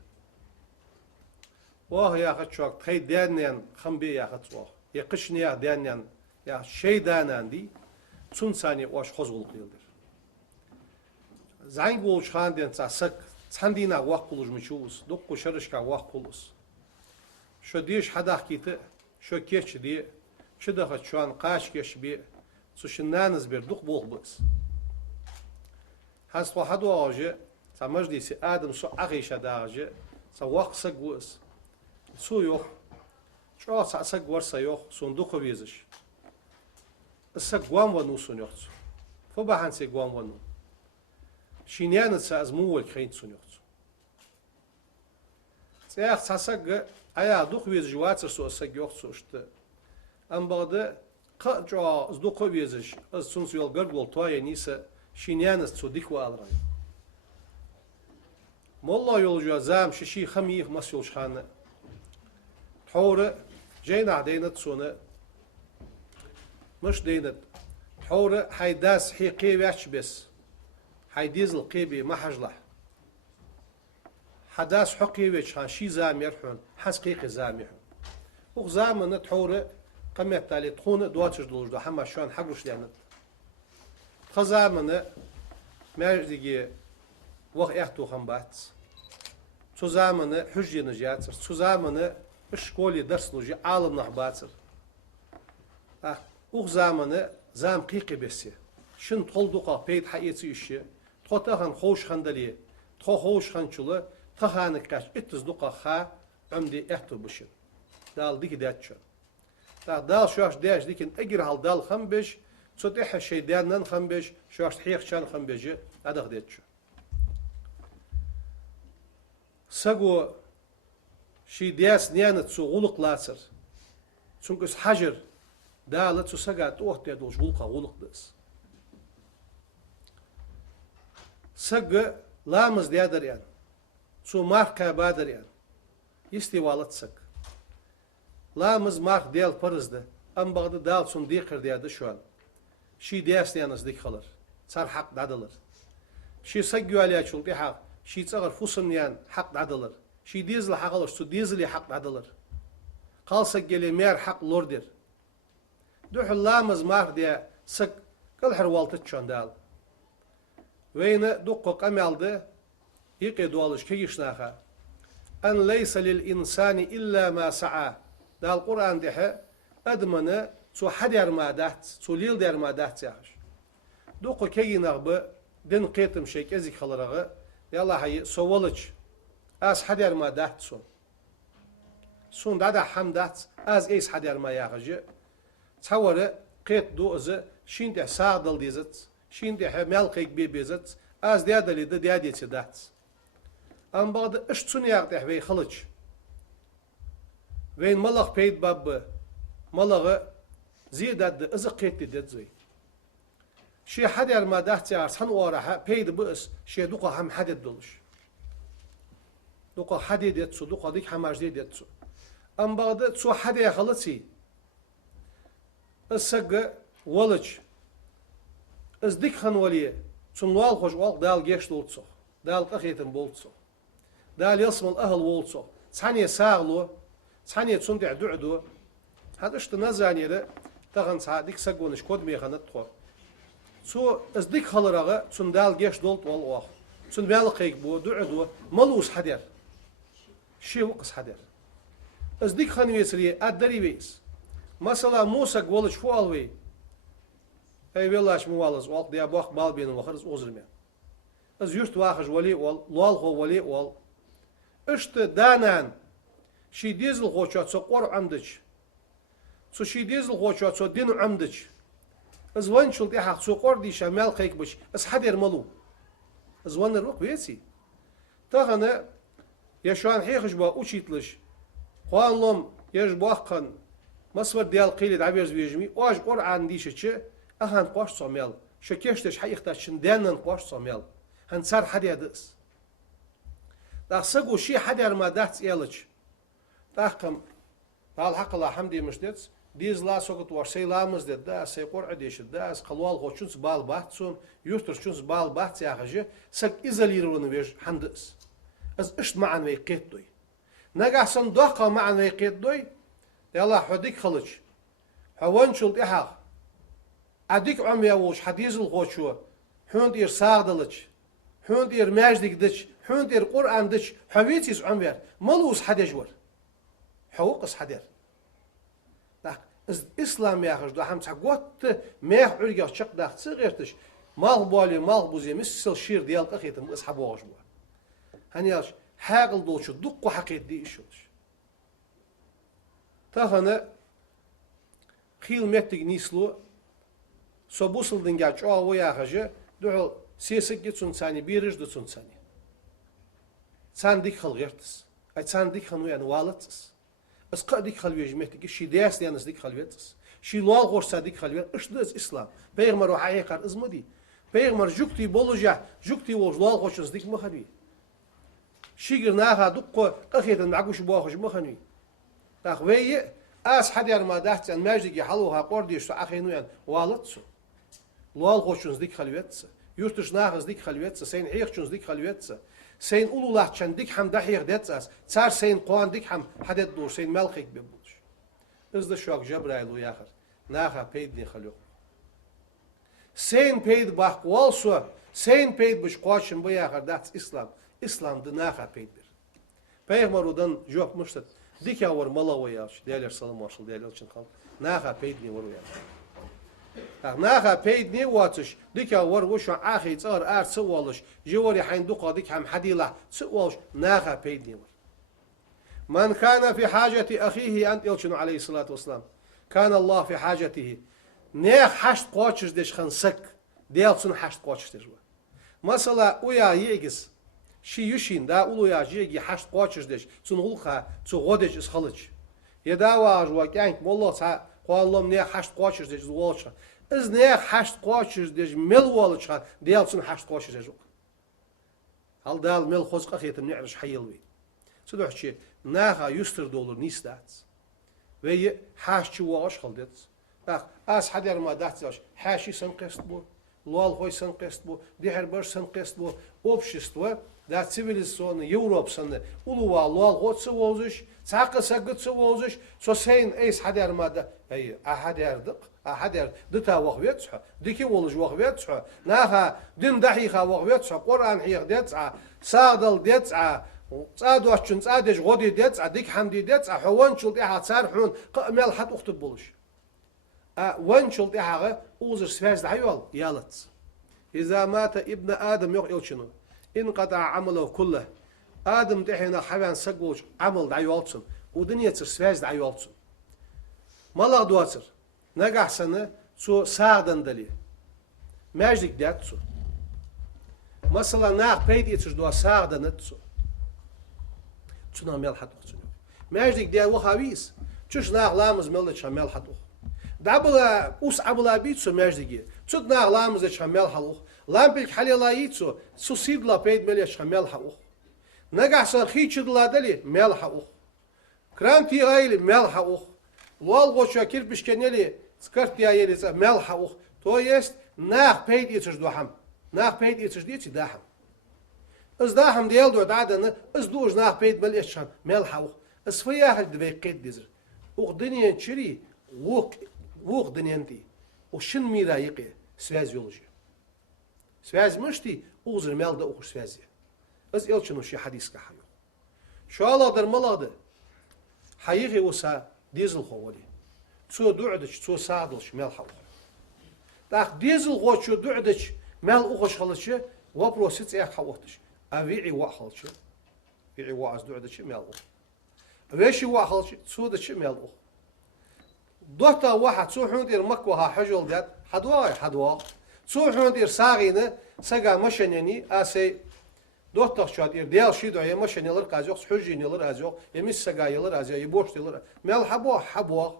O yakıt çok tay diyandan ham bir yakıt o. Yakış niya diyandan ya şey diyanan di sun sani o aş hozguluk yıldır. Zayn bol şan diyan sasak sandina vak kulujmuçuz. Dokku şarışka vak kulus. Şu diş hadak kiti şu keç diye شده شوان قاش كش بي سوشنانز بير دوق بوق بس هست واحد واجه تمجدي سي آدم سو أغيش داجه سو وق سقوس سو يوخ شو سق ورسا يوخ صندوق بيزش السق قوام ونو سون يوخ فبحن سي قوام ونو شينيان ساز مول خين سون يوخ سياخ سق ايا دوق بيزش واتر سو سق يوخ سوشته Am bağda kaça zdoko vezes az suns yol gardol toya nisa şinyanas tsodik wa alray. Molla yolcu azam şişi xamiyh mas yol şxana. Hawra jayna deynat sona مش deynat. Hawra haydas hiqi wach bes. Haydizl qibi mahajlah. Hadas huqi wach şi zamir hun hasqiqi zamir. O zamanı hawra قمة تالي تخون دواتش دولج ده همه شان حقوش لعنت خزامنه مرزقي وق احتو خمبات سو زامنه حجي نجاتر سو زامنه اشكولي درس لوجي عالم نحباتر او زامنه زام قيقي بسي شن تولدوقا بيت حياتي اشي توتاخن خوش خندلي تو خوش خنچلو تخانك كاش اتزدوقا خا عمدي احتو بشن دال ديكي داتشو دال شوش داش ديكن اجر هال دال خمبش صوت اح شي دانن خمبش شوش حيق شان خمبش هذا غديتشو سقو شي دياس نيانت سو غلق لاسر سنكس حجر دالت سو سقا توحت يدوش غلق دس سق لامز ديادر يعني سو ماركا بادر يعني يستي والت سق لامز مارك ديال برزده ام بغد دال سون ديقر دياد شوال شي دياس نيانس ديك خلر صار حق دادلر شي سقيو عليها شلطي حق شي تصغر فوسن يان حق دادلر شي ديزل حقلر سو ديزل حق دادلر قال سقيلي مير حق لوردر دوح لامز مارك ديا سق كل حروالت شاندال وين دقو قمالده يقيدوالش كيشناخا أن ليس للإنسان إلا ما سعى دا القرآن ده أدمنا سو حدير ما دهت سو ليل دير ما دهت ياش دوقو كي نغبه دين قيتم شيك ازيك خلرغه يلا هي سوولج از حدير ما دهت سون دادا حم دهت از ايس حدير ما ياغجه تصور قيت دوز شين ده ساغدل ديزت شين ده ملقيك بيبيزت از ديادلي ده دياديتي دهت ام بعد اشتون ياغده وي خلج وين ملق بيت باب ملغ زيدد ازقيت ديد زي شي حدير ما دهت يار سن وراها بيد بس شي دوقا هم حدد دولش دوقا حدد يتسو دوقا ديك حماج ديد يتسو ام بعد تسو حدي خلصي السق ولج از ديك خن وليه سن وال خوش وال دال جيش دولتسو دال قخيتن بولتسو دال يصم الاهل وولتسو ثانيه ساغلو ثانيه تسندع دعدو هذا اشت نزانيه تغن سا ديك سقونش كود ميخانت تخو سو از ديك خلرغه سن دال جيش دولت وال واخ سن بالقيك بو دعدو ملوس حدير شي وقس حدير از ديك خن يسري ادري ويس مثلا موسى قولش فوالوي اي بلاش موالز وقت دي ابوخ بالبين وخرز اوزرمي از يشت واخج ولي وال لوال خو ولي وال اشت دانان شي ديزل خوچات سو قور عمدش سو شي ديزل خوچات سو دين عمدش از وين شلتي حق سو قور دي شمال قيك بش از حدير ملو از وين الوق بيسي تاغنا يشان حيخش با اوشيتلش خوان لوم يجبوخن مصور ديال قيل عبيرز بيجمي واش قور عنديش تشي اهان قوش صوميل شكيشتش حيختاشن دانن قوش صوميل هن صار حدي دس دا سقو شي حدير ما دات يلج تاقم قال حق الله حمدي مشدت ديز لا سوقت ورسي لامز دا سي قرع ديش دا قلوال خوچونس بال باتسون يوترچونس بال بات ياغجه سق ازاليرون ويج حمدس از اشت معن ويقيت دوي نغاحسن دوقا معن ويقيت دوي يلا حديك خلج هون شلت احق اديك عميا وش حديز الغوشو حوند ير ساغدلج حوند ير ماجدك دش حوند ير قرآن دش حويتيس عمير ملوس حدجور حوقس حدير از اسلام ياخش دو هم تقوت ميح عرقا شق داخت صغيرتش مال بالي مال بوزي مسل شير ديال قخيتم اصحاب واجبو هنياش حاقل دولشو دقو حقيت دي اشوش تاخنا خيل متك نيسلو صبوصل دنجا چاو ياخجه دو سيسك گيتسون ثاني بيرج دتسون ثاني سانديك خلغيرتس اي سانديك خنو يعني والتس اس قديك خلويج متك شي دياس يانس ديك خلويتس شي لوال غور صديق خلويت اش دز اسلام بيغمر وحقيقه ازمدي بيغمر جوكتي بولوجا جوكتي وجلال غوشس ديك مخدي شي غرناها دقو قخيتن معكوش بوخش مخني تاخوي اس حدير ما دحت ان ماجدي حلوها قرديش سو اخينو يعني والتسو لوال غوشس ديك خلويتس يوتش ناغز ديك خلويتس سين عيخشونز ديك خلويتس سين اولولاح چن ديك هم دحيق ديتس صار سين قوان ديك هم حدد دور سين ملقيك ببولش از ده شوك جبرائيل وياخر ناخا بيدني خلوق سين بيد باق والسو سين بيد بش قواشن بياخر دات اسلام ده ناخا بيد بير بيغمرودن جوك مشتت ديك ياور ملا وياش ديالر سلام واشل ديالر چن خل ناخا بيدني ورويا ناخا بيدني واتش ديك ياور وشو اخي صار ارس والش جوري حين دقا ديك هم حديله سوالش ناخا بيدني ور من كان في حاجة أخيه أنت يلشن عليه الصلاة والسلام كان الله في حاجته نيخ حشت قوتشش ديش خنسك ديالسون حشت قوتشش ديجوا مثلا ويا يجس Şi yüşin da ulu ya jegi haşt qoçuz deş. Sun ulqa su godej is khalıç. Yeda var wa kank mollah sa qallom ne haşt qoçuz deş wolça. İz ne haşt qoçuz deş mel wolça delsun haşt qoçuz deş. Hal dal mel khozqa khiyetim ni'rish hayilwi. Suduhçi naha yustır dolur nistat. Ve haşçı waş khaldet. Bak as hadar ma dahtsaş haşi san qist bu. Lol hoy san qist bu. Diher baş san qist bu. Общество da цивилизационный Европсаны улуа лол готсы возуш, цақысы гытсы возуш, со сейн эйс хадермада, эй, ахадер дыта вахветсха, дики волуш вахветсха, наха дин дахиха вахветсха, Qur'an хих детса, сагдал детса, цадуашчун цадеш годи детса, дик хамди детса, хуанчул диха цархун, мел хат ухтub buluş. Wanchul diha uzur svez dayol yalats. İza mata ibn Adam yok ilçinu. انقطع عمله كله آدم دحين حيوان سقوش عمل دعيوالتسن ودنيا تسفاز دعيوالتسن مالا دواتر نجح سنة سو ساعدن دلي ماجدك داتسو مثلا ناق بيت يتش دوا ساعدن نتسو تسنا ميل حد وقتسن ماجدك ديا وخاويس تش ناق لامز ملتش ميل حد وق دابلا أوس عبلا بيتسو ماجدك تسد ناق لامز تش ميل حد وق لامبيك حليلا يتسو سوسيد لا بيد مليش ملح أخ نجح صرخيش دلا دلي ملح أخ كرامتي أيلي ملح أخ والغو شاكير بشكنيلي سكرت يا يلي ملح أخ تو يست ناخ بيد يتش دوحم ناخ بيد يتش ديتي داحم از داحم ديال دو دادنا از دوج ناخ بيد مليش ملح أخ از فيا هل دبي قيد ديزر وق دنيا تشري وق دنيا انتي وشن ميرا يقي سواز يولوجي Связь мышти узр мелда ухуш связи. Аз элчину ши хадис кахаю. Шуала дар малады. Хайги уса дизел ховали. Цо ду'дыч, цо садылш мел хау. Так дизел хочу ду'дыч мел ухуш халычы вопросиц я хавотыш. А ви'i ва халычы. Ви'i ва аз ду'дыч мел ух. Веши ва халычы цо дыч мел ух. Дота واحد цо хундир маква хажол дят حدوا صو حوندير ساغينه سقا مشنيني اسي دوتر شاد ير ديال شي دعيه مشنيلر قازوق حجينيلر ازوق يمس سقايلر ازي يبوشتيلر مال حبوا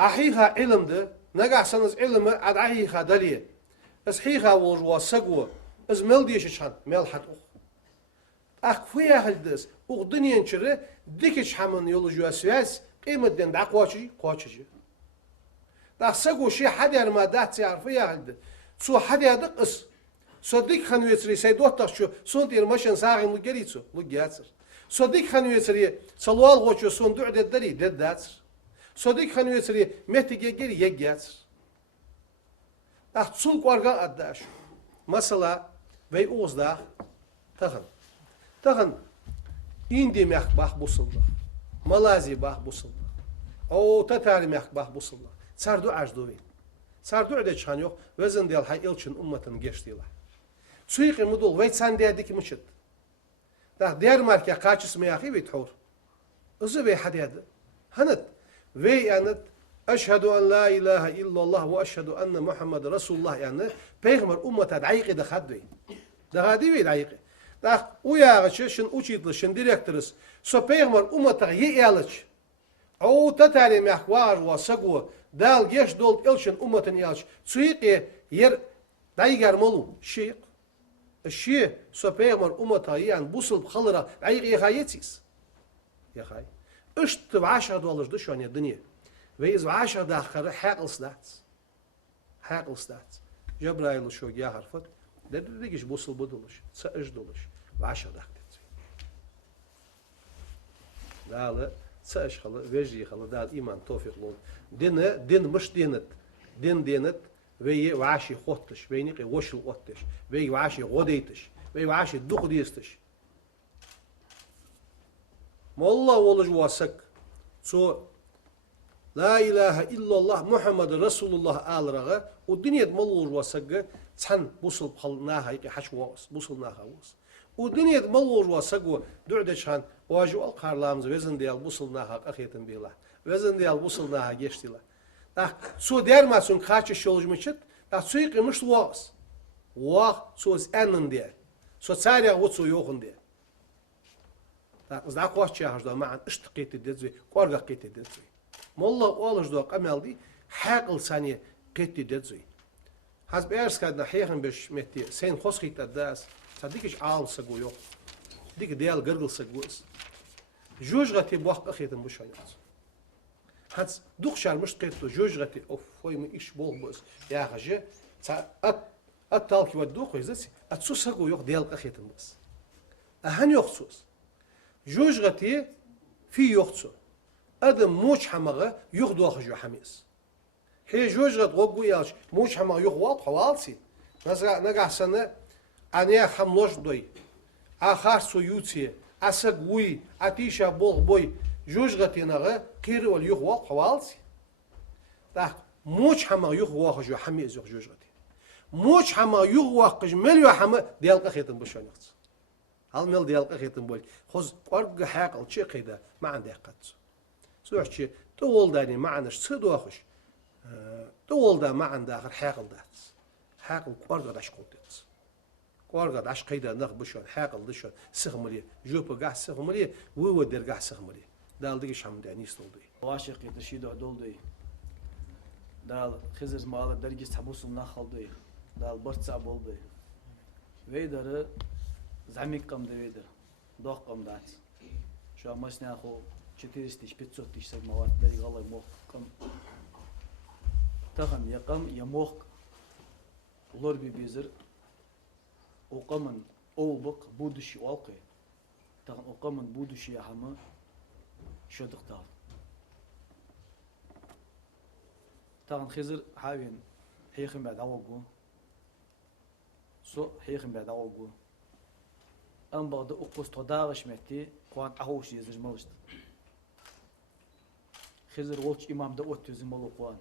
احيها علم ده نقعسنز علم ادعيها دليه اسحيها وجوا سقوا از ملديش شان مال حدو اخفيا هلدس وغدنيا نشره ديكش حمن يولو جوا سواس قيمه دين دعقواشي قواشي دا سقو شي حدا ما دات يعرف يهلد سو حدا دقس صديق خنويتري سيدوت شو سونتير ماشن ساغي مجريتسو لجاتر صديق خنويتري صلوال غوشو سون دعد الدري داتر صديق خنويتري متجي جري يجاتر احصل قرقا اداش مثلا بي اوزدا تخن اندي مخ باخ بوسلدا مالازي باخ بوسلدا او تتاري مخ باخ بوسلدا Sardu ajduvin. Sardu öde çan yok. Vezin diyal hay ilçin ummatın geçtiyle. Suyiqi mudul ve sen dedik mıçıt. Da diğer marka kaçıs meyahi ve tuhur. Isı ve hadiyadı. Hanıt. Ve yanıt. Eşhedü en la ilahe illallah ve eşhedü enne Muhammed Resulullah yani. Peygamber ummata dayiqi de khadvi. Da hadi ve dayiqi. Da uyağı şın uçitli şın direktörüs. So peygamber ummata yi alıç. O tatari mehvar ve sagwa dal geç dolt elçin ummatın yalç. Suyiqi yer daygar molu şeyq. Şi so peygamber ummata yan busul khalıra dayiqi hayetsiz. Ya hay. İşt 10 dolar şu an dünya. Ve iz 10 dakhar haql stat. Cebrail şu ya harfat. Dedigiş busul buduluş. 10 dolar. 10 dakhar. Dalı سأش خلا وجهي خلا دال إيمان توفيق لون دين مش دينت وي وعاشي خوتش وينيقي وشل قوتش وي وعاشي غوديتش وي وعاشي دوق ديستش والله ولج واسك سو لا إله إلا الله محمد رسول الله آل رغا والدنيا ملوج واسك تحن بوصل بخلناها يقي حش واس بوصلناها واس والدنيا ملوج واسك دعدش هان واجو القارلامز وزن ديال بوصلناها أخيتن بيلا وزن ديال بوصلناها geçtiler. Da su dermasun kaçı şolujmuşet da suyiqi mış واس واق سوز أنن ديال سوتساريا وصو يوخن دي زاق واتش يا هجدا معن اشتقيت دزوي قورغا قيت دزوي مولا اولش دو قمل دي حاقل ثانيه قيت دزوي هاز بيرس كاد نحيهم باش متي سين خوسخيت داس صديقش عال سغو يو ديك ديال غرغل سغوس جوج غتي بوق اخيتم بوشانيت هاز دوخ شال مش قيتو جوج غتي اوف فوي من ايش بول بوس يا خجه اتالكي ودوخ يزسي اتسو سغو يو ديال اخيتم بس اهن يخصوص جوج غتي في يخصو ادم موش حمغه يخدو خجو حميس هي جوج غت غوغو يالش موش حمغه يخوال حوالسي نغا سنه انيا حملوش دوي اخر سو يوتي اسغوي اتيشا بول بوي جوج غتي نغه كير ول يخوال حوالسي تا موش حمغه يخوا خجو حميس جوج غتي موش حمغه يخوا قج مليو حم ديال خيتن بشونيخ هل مل ديال خيتن بول خوز قرق حاقل شي قيده ما عندي قد سوحشي تول داني معناش صدوخش تول دا ما عند اخر حاقل دات حاقل قرق داش قوتت قرق داش قيده نخ بشون حاقل دشون سخملي جوب قاع سخملي وو در قاع سخملي دال ديش حمد يعني استولدي واشقي تشيدو دولدي دال خزز مال درجس حبوسم نخلدي دال برتسا بولدي ويدر زعميك قم ويدر دوق قم دات شو مسنا خو 400 500 тысяч сагмават дари галай мох кам тахан якам ямох лорби безер окаман олбак будущий алкы тахан окаман будущий хама шодыктал тахан хизер хавин хейхим бад авогу со хейхим бад авогу ам багда окус тодагыш метти куан ахуш езер малышт خزر ولش إمام ده أوتوزر مالو قوان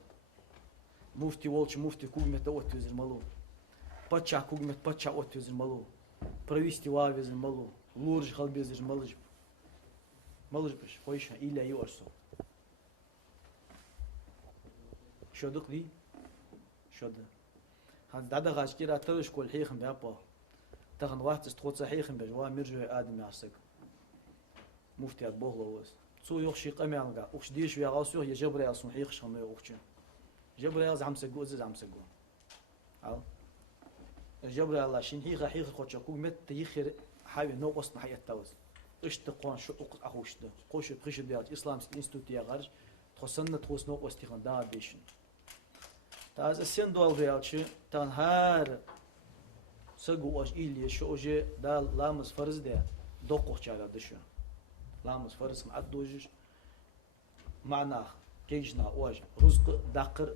مفتي ولش مفتي كوجمت ده أوتوزر مالو بتشا كوجمت بتشا أوتوزر مالو провести وافزر مالو لورج خالبزر مالج مالج بش خويش إلا يورسو شو دقلي شو ده هذا ده غاش كيرا ترش كل حيخم بيابا تغن وقت استخوت حيخم بجوا مرجو آدم يعسق مفتي أتبوه لوز سو يخشي قميانغا وش ديش ويا غاسو هي جبر يا سون حيخ شنو يوخش جبر يا زعم سجو زعم سجو او جبر يا الله شين هي حيخ خوتش كو مت تيخر حاوي نو قصنا حيات تاوز اش تقوان شو اخوشت قوش بريش بيات اسلام انستيتوت يا غارج تخصنا تخص نو قستيخن دا بيشن تاز سين دول ريالشي تان هار سجو اش إلي شو اوجي دال لامس فرز ده دوقو تشاغا دشو لامس فرس مع الدوجش معناه كيجنا واج رزق داقر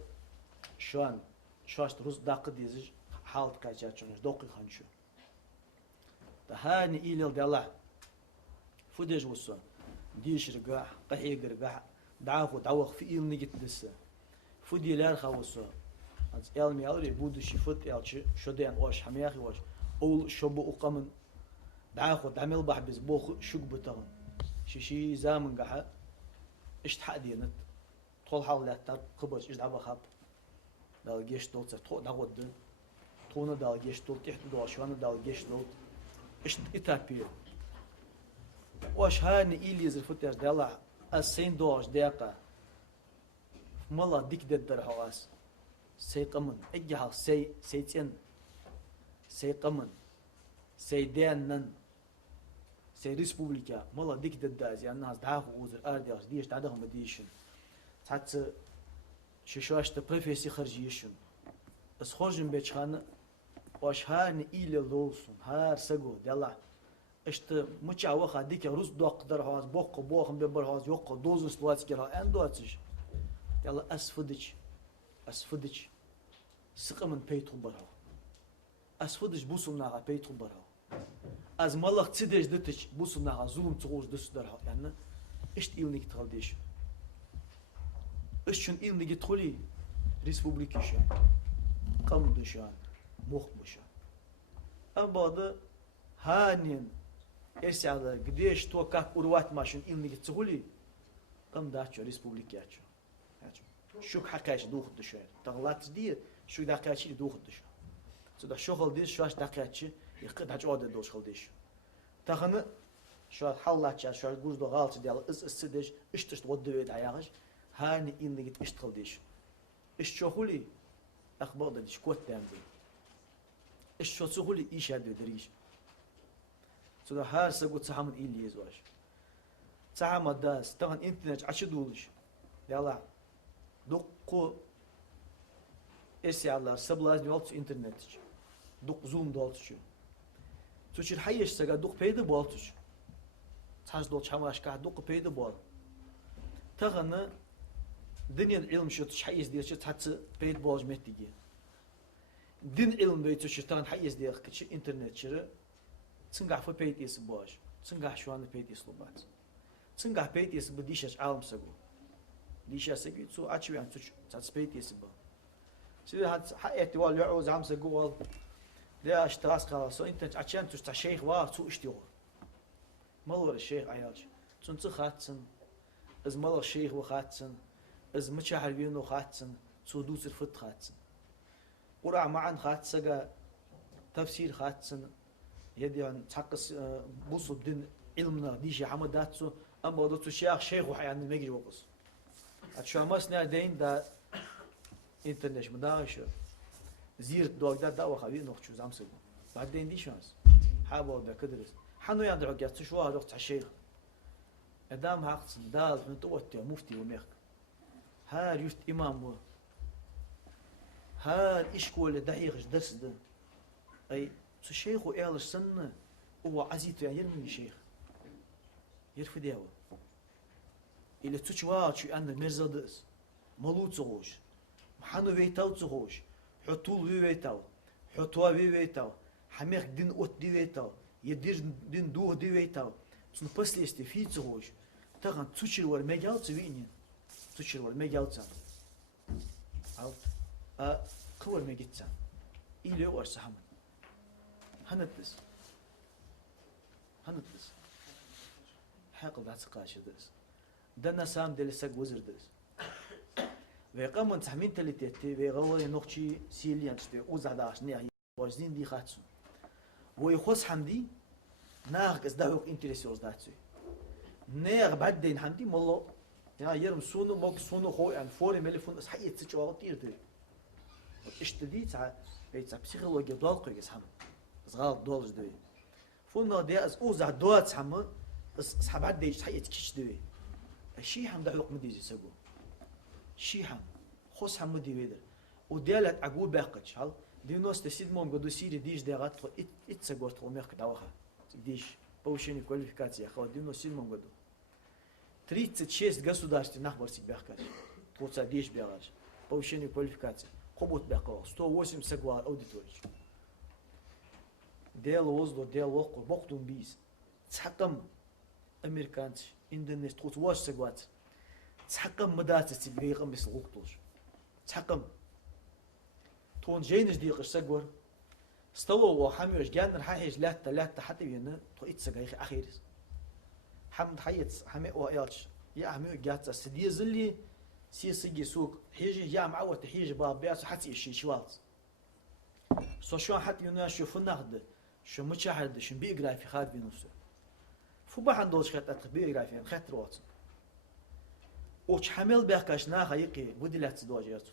شوان شواشت رزق داقر ديزج حالت كاچاچونش دوقي خانشو تهاني إلى الله فدج وسون ديش رجع قحي رجع دعاخو تعوخ في إل نجت دسه فدي لار خوسو از علمي علري بودشي فت يالشي شدين واش حمياخي واش اول شبو وقمن دعاخو تعمل بحبز بوخ شق بتغن شي زامن قحا اشت حدينت طول حاولات قبش ايش دعبا خاب دال جيش دوت تو داود تونا دال جيش دوت تحت دوشوان دال جيش دوت اشت اتابي واش هاني إليز الفتر دالا السين دوش دقيقة مالا ديك ددر حواس سي قمن اجها سيتين سي قمن سي دانن سي ريسبوبليكا مالا ديك دداز يعني الناس دعاخو وزر اردياش ديش دعاهم مديشن تحت ششواش تبريفيسي خرجيشن اس خرجن بيتشخان واش هاني إلي لولسون هار سقو دالا اشت مچا وخا ديك روس دوق در حواس بوق بوخم ببر حواس يوق دوز سلواتس كرا ان دواتش يلا اسفدج سقمن بيتو برا اسفدج بوسم ناغا بيتو برا از مالخ تسدج دتش بوسم ناغا زولم تغوش دس درها يعني اشت إلنيك تغلديش اشتن إلنيك تخلي ريسبوبليكيشن قم دشان موخ بشان ام بعد هانين اسعد قديش تو كاك اوروات ماشين إلنيك تغلي قم داتشو ريسبوبليكياتشو شوك حكاش دوخ دشان تغلات دي شو داكاتشي دوخ دشان سو دا شغل دي شواش داكاتشي يقد هجوده دوش خلديش تخن شو حلات شو جوز دو غالط ديال السدش اشتشت ودويت عياغش هاني اللي قد اشتغل ديش اشتشوخولي اخبار ديش كوت دام دي اشتشوخولي ايش هاد دريش سودا هار سقو تسحمد اللي يزواج تسحمد داس تغن انترنت عشدولش يلا دقو اسي على سبلاز نيولت انترنت دق زوم دولتش تشير حيش سقا دق بيد بولتش تحس دول شماش كا دق بيد بول تغن دنيا العلم شو تحيز ديال شو تحت بيد بولج متيجي دين علم بيت شو تغن حيز ديال كش انترنت شر تنقع في بيت يس بولج تنقع شو عن بيت يس لبات تنقع بيت يس بديش عالم سقو ديش سقو تو اتشوي عن تحت بيت يس بول سيدي هاد حقيقة وال يعوز عم سقوال ده اشتراس خلاص انت عشان تشتى شيخ وا تو اشتيو مالور الشيخ عيالش تنت خاتسن از مال الشيخ وخاتسن از مشاعر بينو خاتسن تو دوس الفت خاتسن قرع معن خاتسجا تفسير خاتسن يدي عن تحقس بوص الدين علمنا ديش حمد داتسو اما دوت شيخ وحيان ما يجي وقص اتشو ماسنا دين دا انترنت مداش زيرت دوغ دا وخاوي نوخشو زامسو بعدين دي شانس حابو دا كدرس حنو يندرو جات شو هذا تاع الشيخ ادام هاقص دال من توت مفتي وميخ ها يفت امام و ها اشكول دقيق درس ده اي الشيخ وقال سنه هو عزيز يعني يرمي الشيخ يرفد ياو الى تشوا شو ان مرزدس مولوت صوش محنو بيتاو صوش حطول بيتاو حطوا بيتاو حميخ دين اوت دي بيتاو يدير دين دو دي بيتاو سن بسلي استفيد صوش تغن تشير ور ميجال تبيني تشير ور ميجال تسا او قور ميجتسا الى ور سحم هنتس حقل داس قاش دس دنا سام دل سق وزر دس ويقام تحمين تلتي ويغوي نقشي سيليان تشتي وزعداش نيه وزين دي خاتسو ويخص حمدي ناق ازدهوك انتريسيوز داتسو نيغ بعدين حمدي مولو يا يرم سونو موك سونو خو يعني فوري ملفون اس حيت تشوال تيرتي اشتدي تاع بيت بسيكولوجيا دول قيس حم صغار دولج دوي فونا دي از اوزع دوات حم اصحاب عدي حيت كيش دوي الشي حم دعوق مديزي سقو شي حم خص حم مدي ويدر وديالت عقول باقج هل دي نوس تسيد مون قدو سيري ديش دي غات اتسقوت خو ميرك داوخا ديش повышение квалификации خو دي نوس سيد مون قدو 36 государственных нахбарсик бяхкач тwoца диш бягач повышение квалификации кобот бяхкал 180 гвар аудиторич дел оздо дел окко боктун биз цакам американц индонез тwoц сегват цакам мадаци бейгам бис луктулш цакам тон жейнес дигш сегвар стало وحميش جان حاجه لا حتى ينا تو اتسغاي اخيرس حمد حيت حمي ويالش يا حمي جات سدي زلي سيسجي سوق حيجي يا معوت حيجي باب بياس حتى شي شوالز سو شو حتى ينا شوف النهد شو مشاهد شو بيوغرافي خاد بنفسه فبا عندوش خط بيوغرافي خط روت وش حمل بيحكاش ناخا يقي بدلات دوجيات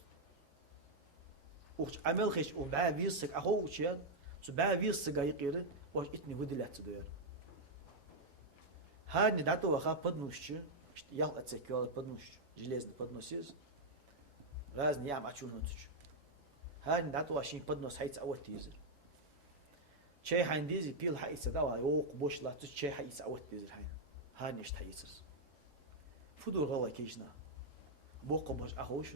وش عمل خش وبع بيسك اخو وشيال سو بع بيسك يقير وش اتني بدلات دوير هاد نداتو وخا поднущ ял отсекёл поднущ железный подносис раз ням ачунутч هاد نداتو واشين поднос хайц awtизер чей хандизи пил хайц дава يوق бош لا чей хайц awtизер хай هاد نشت хайцс فدور غلا كيجنا بوق باش اخوش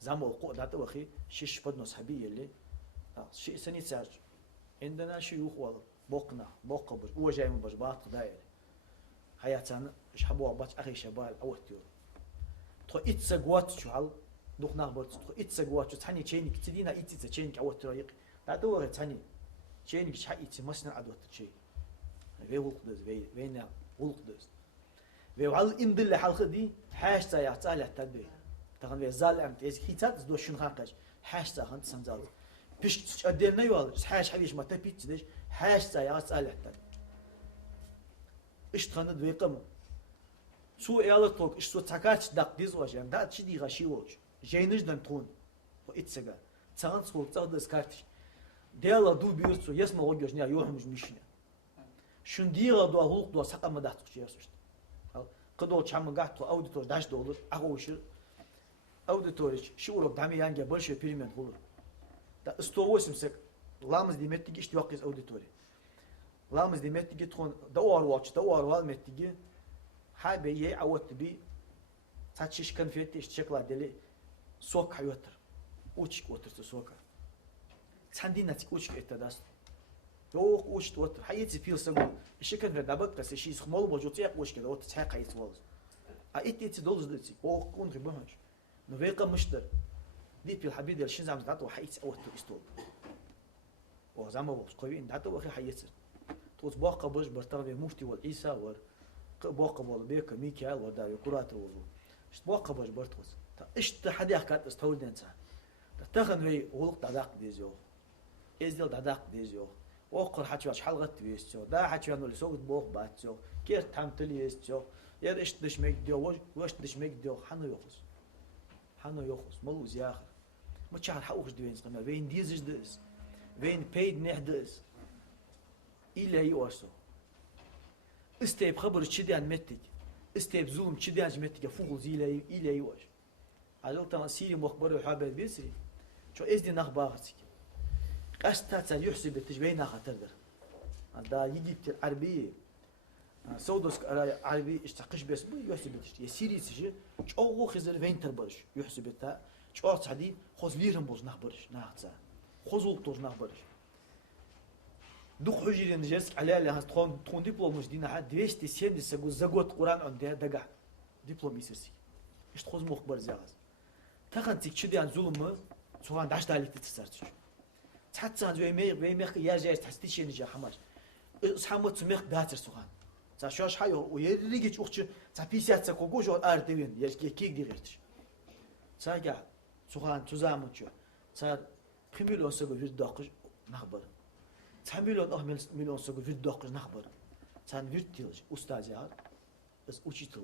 زعما وقو داتو وخي شيش поднос حبي اللي شي سني تساج عندنا شيوخ والله بوقنا بوق باش هو جاي من باش باط داير حياتنا إيش حبوا بات أخي شباب أوتيو تخو إتسقوات شو هال دوخ ناقبرت تخو إتسقوات شو تحني تشينك تدينا إتسا تشينك أوتيو رأيك لا دور تحني تشينك شح إتس مسنا عدوت تشي في ولقدس فينا ولقدس في وعلى إن دل حال خدي حاش تا يعتال التدبير تخن في زال أنت إذا كيتات دوش شن خاقش حاش تا خن تسمزال بيش أدينا يوال حاش حبيش ما تبيت تدش Hash saya asalehtan. İştanı duyqam. Su eyalı tok iş su takaç dak diz var yani da çidi gaşi olç. Jeynizden ton. O itsega. Çağın soğuk çağda skartiş. Dela du bir su yesma o göz ne yohmuş mişne. Şun dira do huluk do sakama da tutuşu yasus. Qdo çamı gatto auditor daş da olur. Ağuşu auditor şu urok dami yange bolşe pilment olur. Da 180 lamız dimetti işte yok auditori. Lamız dimetti tron da watch da var metti حابة يي عودت بي تاتشيش كان في تيش شكلا دلي سوك حيوتر اوتشك وتر سوكا ساندينا تيك اوتشك اتداس روق اوتش توتر حيتي فيل سمو الشكل في دابك بس شي سخمول موجود يا اوتش كده وت تحق يتولز ايتي تدولز دتي او كون ريبهاش نو فيقا مشتر دي في الحبيب ديال شين زعما داتو حيت اوتو استول او زعما وقت قوي داتو اخي حيتر توت باقا بوش برتغي مفتي والعيسى ور باقا بول بيك ميكائيل وداوي قرات وضو اش باقا باش برتوس اش حد يحكي استول دنسا تخن وي غلق دداق ديزيو ازدل دداق ديزيو وقر حچ واش حلقت ويستو دا حچ انو لسوق بوق باتسو كير تامتلي يستو ير اش دشمك ديو واش دشمك ديو حنو يخص ملو زياخر ما تشعر حوش دوين سقما وين ديزج دس وين بيد نحدس إلا يواسو استيب خبر تشديان متك استيب زوم تشديان متك فوق زيلا إلا يواش عجل تما سيري مخبر وحابة بيسري شو إزدي نخبارتك قصتا يحسب التجبين خطر دا يجي العربية سودوس عربي اشتقش بس بو يحسب يا سيري سجي شو خزر وين تربرش يحسب تا شو صحدي خوز ليرم بوز نخبرش ناخذ خوز وقتوز نخبرش دوق حجرين جلس على لها تكون دبلوم مش دينا حد 270 سجو زغوت قران عندها دغا دبلوم يسرسي ايش تخوز مخبر زاغز تاخن تكشدي عن ظلم سوان داش دالي تتسرتش تحت عن ويمي يا جاي تحستيش نجا حماش سحمت سمخ داتر سوان تا شوش حيو ويريجي اوخش تا بيسيات سكوغو جو اردوين يشكي كيك ديرتش ساغا سوان تزامچو تا خميلو سبب داقش نخبر مليون سوق في الدقة نخبر. كان فيرتيلج أستاذ يا بس أوشيتلو